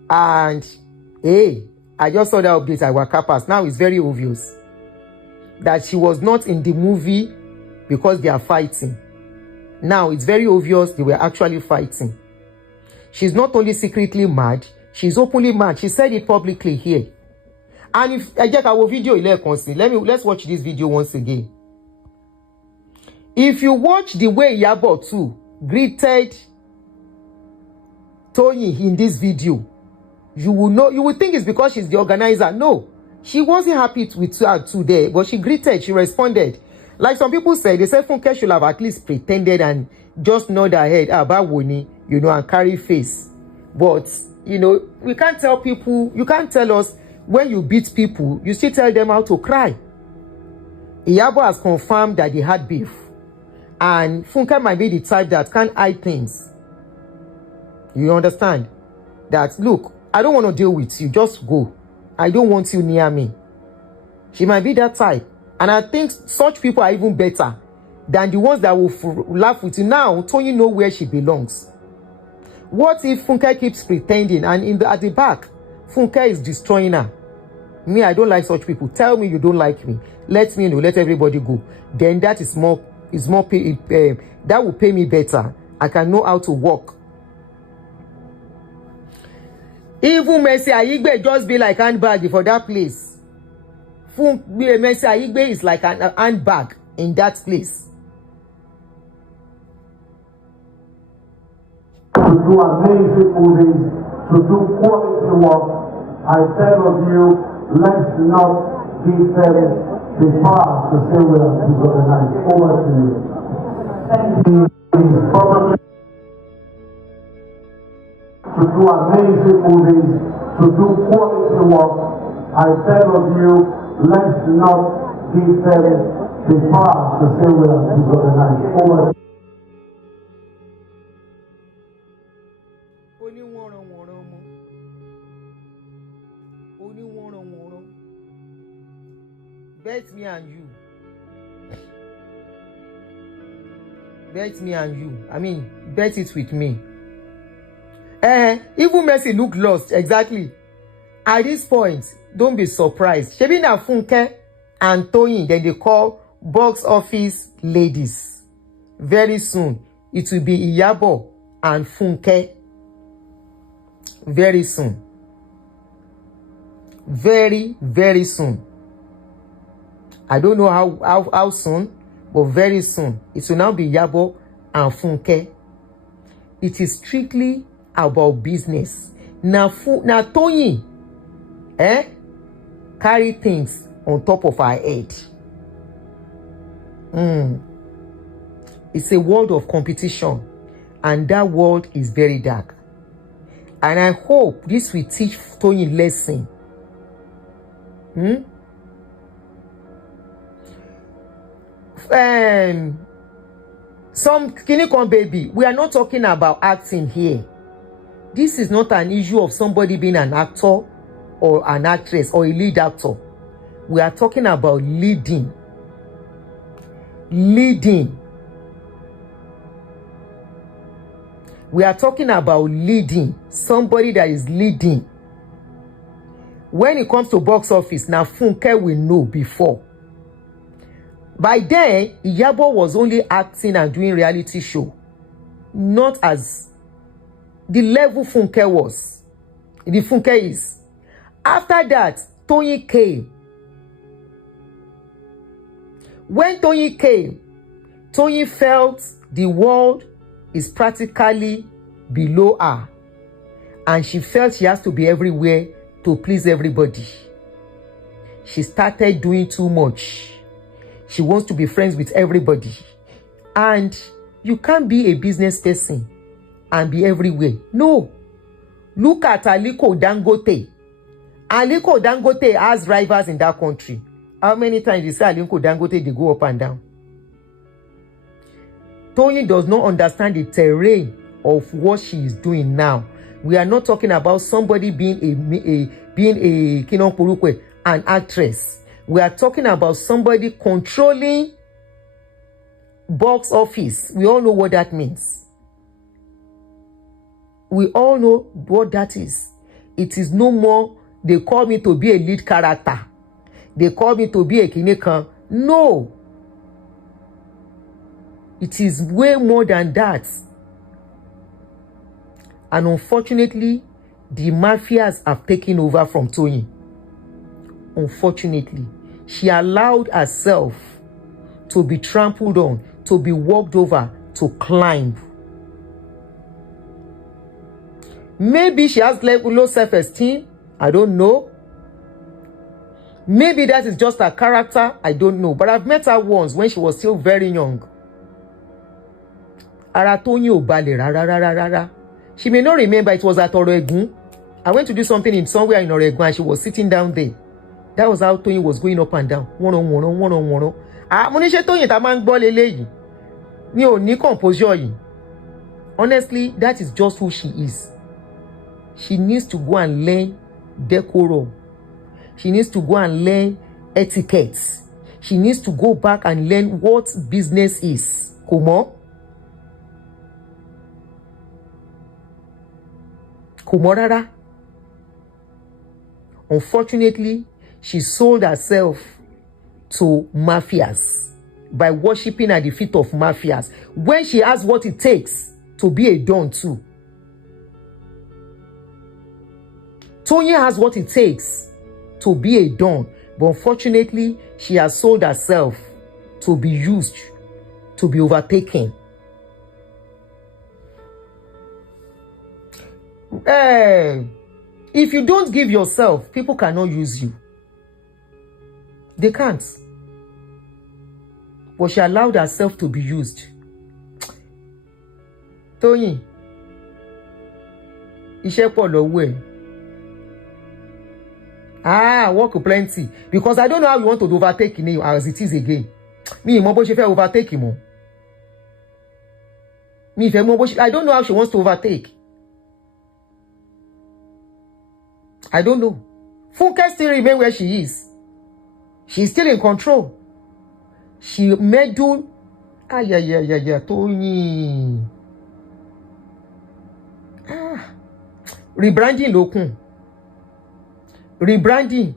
And I just saw that update at Wakapas. Now it's very obvious that she was not in the movie because they are fighting. Now it's very obvious they were actually fighting. She's not only secretly mad, she's openly mad. She said it publicly here. And if I get our video, let's watch this video once again. If you watch the way Iyabo too greeted Toyin in this video, you will think it's because she's the organizer. No, she wasn't happy with her today, but she greeted, she responded. Like some people say, they said Funke should have at least pretended and just nod her head about Woni, and carry face. But, we can't tell people, you can't tell us when you beat people, you still tell them how to cry. Iyabo has confirmed that they had beef. And Funke might be the type that can't hide things. You understand? That, look, I don't want to deal with you. Just go. I don't want you near me. She might be that type. And I think such people are even better than the ones that will laugh with you. Now, Toyin know where she belongs. What if Funke keeps pretending and at the back, Funke is destroying her? Me, I don't like such people. Tell me you don't like me. Let me know. Let everybody go. Then that is more that will pay me better. I can know how to work. Even Mercy Aigbe just be like handbag for that place. Mercy Aigbe is like an handbag in that place. To do amazing movies, to do quality work, I beg of you, let's not give them the power to say we are disorganized. Over to you. He's probably to do amazing movies, to do quality work, I beg of you, let's not give them the power to say we are disorganized. Over to you. Bet me and you. Bet me and you. I mean, bet it with me. Even Mercy look lost. Exactly. At this point, don't be surprised. Shebi na Funke and Toyin, then they call box office ladies. Very soon, it will be Iyabo and Funke. Very soon. Very, very soon. I don't know how soon, but very soon. It will now be Iyabo and Funke. It is strictly about business. Now Toyin, carry things on top of her head. It's a world of competition, and that world is very dark. And I hope this will teach Toyin lesson. Some clinical baby, we are not talking about acting here. This is not an issue of somebody being an actor or an actress or a lead actor. We are talking about leading. We are talking about leading. Somebody that is leading. When it comes to box office, now Funke will know before. By then, Iyabo was only acting and doing reality show. Not as the level Funke was. The Funke is. After that, Toyin came. When Toyin came, Toyin felt the world is practically below her. And she felt she has to be everywhere to please everybody. She started doing too much. She wants to be friends with everybody. And you can't be a business person and be everywhere. No. Look at Aliko Dangote. Aliko Dangote has rivals in that country. How many times you say Aliko Dangote, they go up and down? Toyin does not understand the terrain of what she is doing now. We are not talking about somebody being a Kinon Purukwe, an actress. We are talking about somebody controlling box office. We all know what that means. We all know what that is. It is no more, they call me to be a lead character. They call me to be a kinekan. No. It is way more than that. And unfortunately, the mafias have taken over from Toyin. Unfortunately, she allowed herself to be trampled on, to be walked over, to climb. Maybe she has low self-esteem. I don't know. Maybe that is just her character. I don't know. But I've met her once when she was still very young. Ara Toyin ò balẹ̀ rárá. She may not remember, it was at Oregun. I went to do something in somewhere in Oregun and she was sitting down there. That was how Toyin was going up and down. One on one. Mo ní ṣé Toyin ta máa ń gbọ́ leléyìí. Mi ò ní composure yìí. Honestly, that is just who she is. She needs to go and learn decorum. She needs to go and learn etiquette. She needs to go back and learn what business is. Kò mọ̀? Kò mọ̀ rárá. Unfortunately, she sold herself to mafias by worshipping at the feet of mafias when she has what it takes to be a don too. Toyin has what it takes to be a don, but unfortunately, she has sold herself to be used, to be overtaken. If you don't give yourself, people cannot use you. They can't. But she allowed herself to be used. Toyin, iṣẹ́ pọ̀ lọ́wọ́ ẹ̀. Work plenty. Because I don't know how you want to overtake me as it is again. Me, mo bó ṣe fẹ́ overtake mo. I don't know how she wants to overtake. I don't know. Funke still remain where she is. She's still in control. She meddled. Toyin. Rebranding lókun. Rebranding.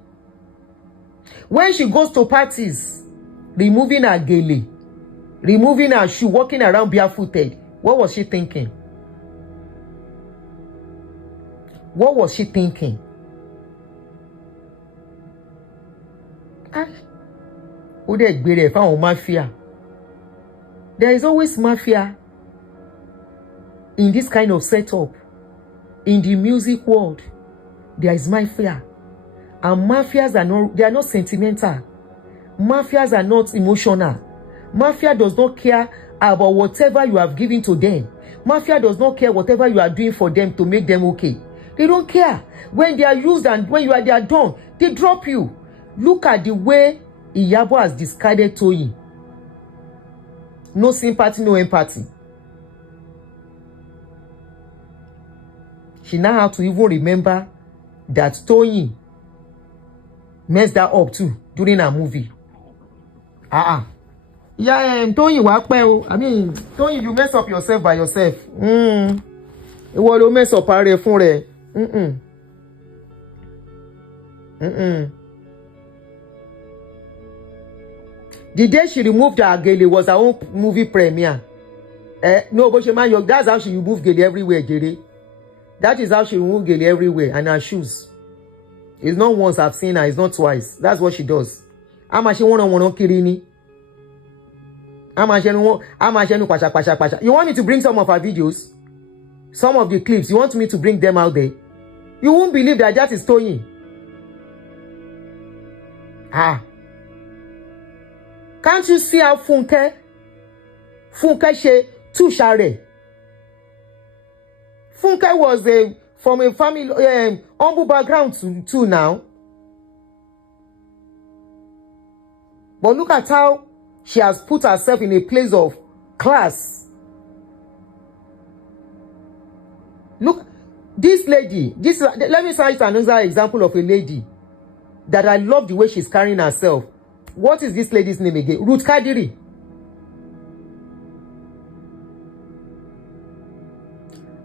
When she goes to parties, removing her gele, removing her shoe, walking around barefooted, what was she thinking? What was she thinking? Mafia. There is always mafia in this kind of setup. In the music world, there is mafia. And mafias are not sentimental. Mafias are not emotional. Mafia does not care about whatever you have given to them. Mafia does not care whatever you are doing for them to make them okay. They don't care. When they are used and when they are done, they drop you. Look at the way Iyabo has discarded Toyin. No sympathy, no empathy. She now have to even remember that Toyin messed that up too during her movie. Yeah, Toyin wá pẹ́ o. I mean, Toyin, you mess up yourself by yourself. Ìwọ ló mess up ara ẹ fún rẹ. The day she removed her gele was her own movie premiere. No, but that's how she removed gele everywhere, Jere. That is how she removed gele everywhere, and her shoes. It's not once I've seen her, it's not twice. That's what she does. You want me to bring some of her videos? Some of the clips, you want me to bring them out there? You won't believe that is Toyin. Can't you see how Funke she too share? Funke was from a family humble background too now. But look at how she has put herself in a place of class. Look, this lady, let me cite another example of a lady that I love the way she's carrying herself. What is this lady's name again? Ruth Kadiri.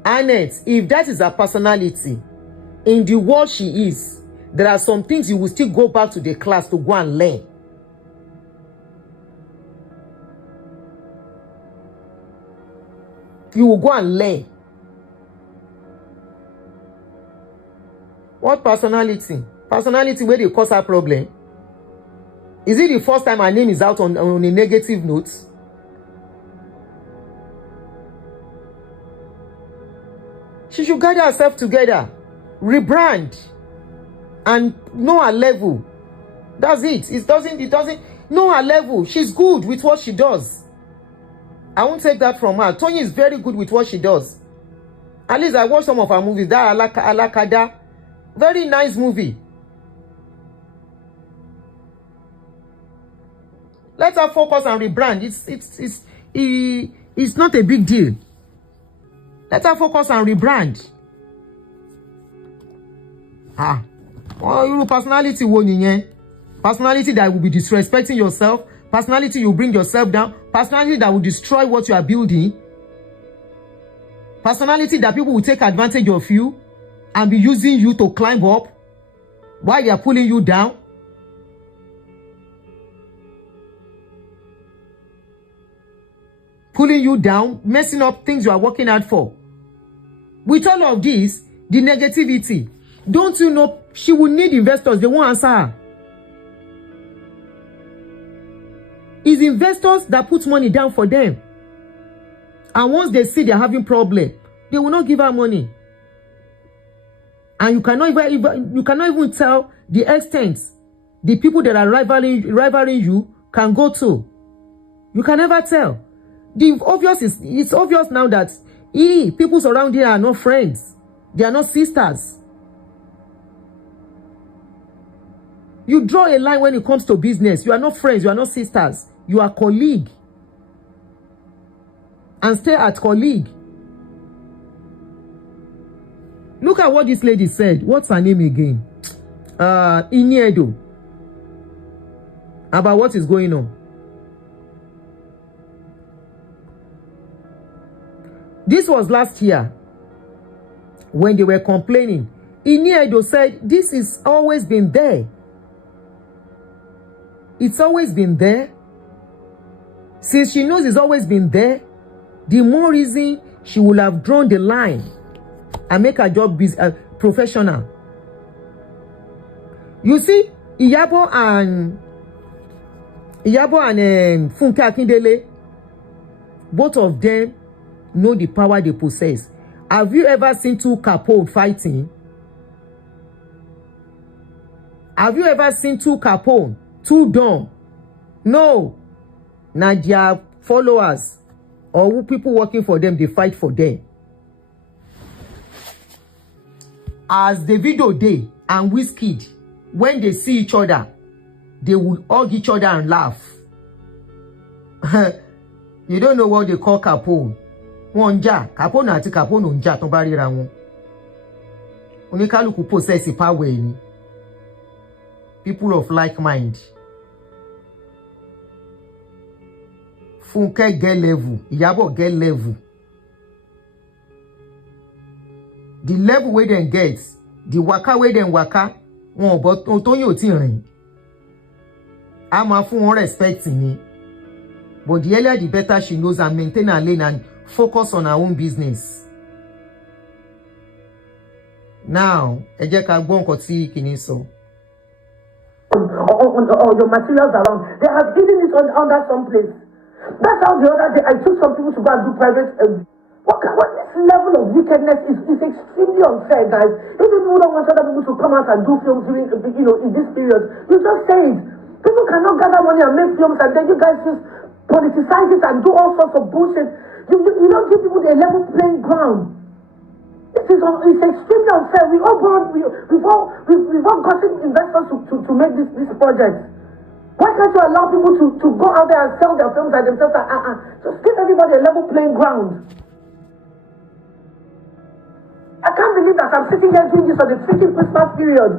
Annette, if that is her personality, in the world she is, there are some things you will still go back to the class to go and learn. You will go and learn. What personality? Personality where they cause her problem? Is it the first time her name is out on a negative note? She should gather herself together, rebrand, and know her level. That's it. It doesn't know her level. She's good with what she does. I won't take that from her. Toyin is very good with what she does. At least I watched some of her movies. That Alakada, very nice movie. Let her focus and rebrand. It's not a big deal. Let her focus and rebrand. Your personality personality that will be disrespecting yourself, personality you bring yourself down, personality that will destroy what you are building, personality that people will take advantage of you and be using you to climb up while they are pulling you down. Pulling you down, messing up things you are working hard for. With all of this, the negativity, Don't you know she will need investors? They won't answer her. It's investors that put money down for them. And once they see they're having problem, they will not give her money. And you cannot even tell the extent the people that are rivaling you can go to. You can never tell. It's obvious now that people surrounding her are not friends. They are not sisters. You draw a line when it comes to business. You are not friends. You are not sisters. You are colleague. And stay at colleague. Look at what this lady said. What's her name again? Iniedo. About what is going on. This was last year when they were complaining. Iniedo said this has always been there. It's always been there. Since she knows it's always been there, the more reason she will have drawn the line and make her job professional. You see, Iyabo and Funke Akindele, both of them know the power they possess. Have you ever seen two Capone fighting? Have you ever seen two Capone, two Don? No. Now their followers or people working for them, they fight for them. As Davido Day and Wizkid, when they see each other, they will hug each other and laugh. You don't know what they call Capone. Wonja, Capone ati Capone onja ton ba rira won. Onikaluku possess power ni. People of like mind. Funke get level, Iyabo get level. The level where them get, the waka where them waka, won but Toyin o ti rin. Ama fun won respect ni. But the earlier the better she knows and maintain her lane and focus on her own business. Now, ẹ jẹ́ ká gbọ́ nǹkan tí kìíní sọ. Or your materials around. They have hidden it under some place. That's how the other day I took some people to go and do private. What this level of wickedness is extremely unfair, guys. Even people don't want other people to come out and do films during, in this period. You just say it. People cannot gather money and make films, and then you guys just politicize it and do all sorts of bullshit. You don't give people a level playing ground. It's extremely unfair. We've all gotten investors to make this project. Why can't you allow people to go out there and sell their films by themselves? Just give everybody a level playing ground. I can't believe that I'm sitting here doing this on the freaking Christmas period.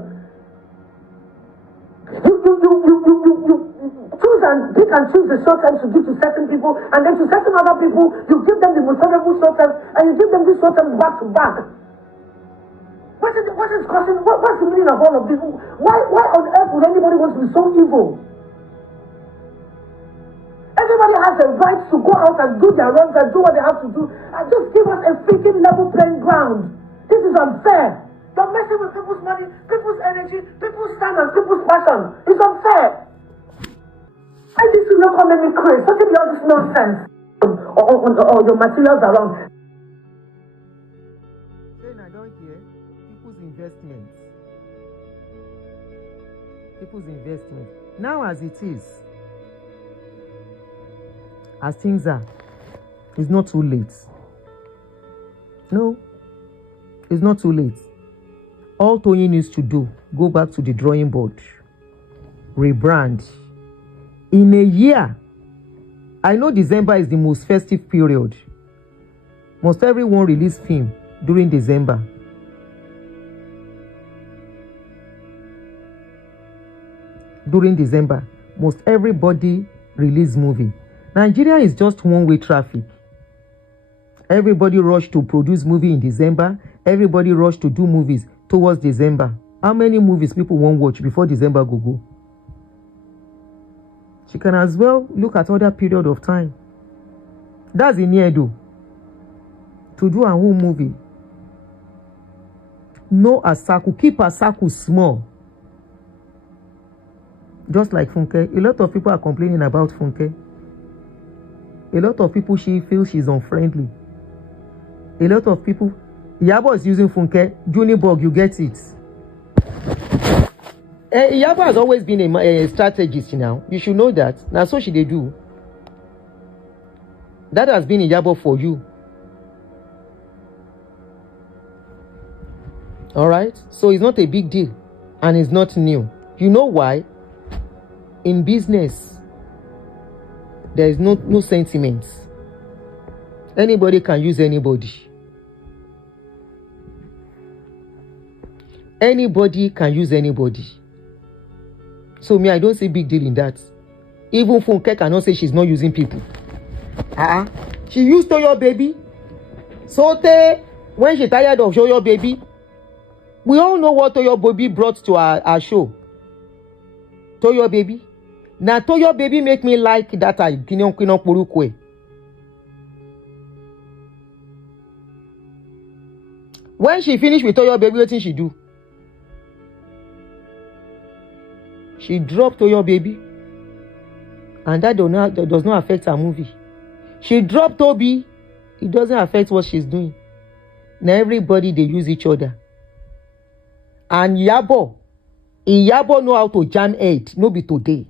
You choose and pick and choose the short terms to give to certain people, and then to certain other people, you give them the most favorable short terms, and you give them these short terms back to back. What's the meaning of all of this? Why on earth would anybody want to be so evil? Everybody has a right to go out and do their runs and do what they have to do, and just give us a freaking level playing ground. This is unfair. You're messing with people's money, people's energy, people's standards, people's passion. It's unfair. And this will not come and make me crazy. Don't give me all this nonsense. Or your materials around. Then I don't hear people's investments. People's investment. Now as it is, as things are, it's not too late. No, it's not too late. All Toyin needs to do, go back to the drawing board, rebrand. In a year, I know December is the most festive period. Must everyone release film during December? During December, must everybody release movie? Nigeria is just one-way traffic. Everybody rush to produce movie in December. Everybody rush to do movies towards December. How many movies people won't watch before December go? She can as well look at other period of time. That's in Iyabo. To do her own movie. Know her circle. Keep her circle small. Just like Funke. A lot of people are complaining about Funke. A lot of people, she feels she's unfriendly. A lot of people, Iyabo is using Funke. Junibog, you get it. Iyabo has always been a strategist now. You should know that. Now, so she they do. That has been Iyabo for you. All right? So it's not a big deal. And it's not new. You know why? In business, there is no sentiments. Anybody can use anybody. Anybody can use anybody. So me, I don't see big deal in that. Even Funke cannot say she's not using people. She used Toyo baby. Sote, when she tired of Toyo baby, we all know what Toyo baby brought to our show. Toyo baby. Now Toyo baby make me like that I Kinyon Porukwe. When she finished with Toyo baby, what did she do? She dropped Toyo baby. And that does not affect her movie. She dropped Toby. It doesn't affect what she's doing. Now everybody, they use each other. And Iyabo know how to jam head. No be today.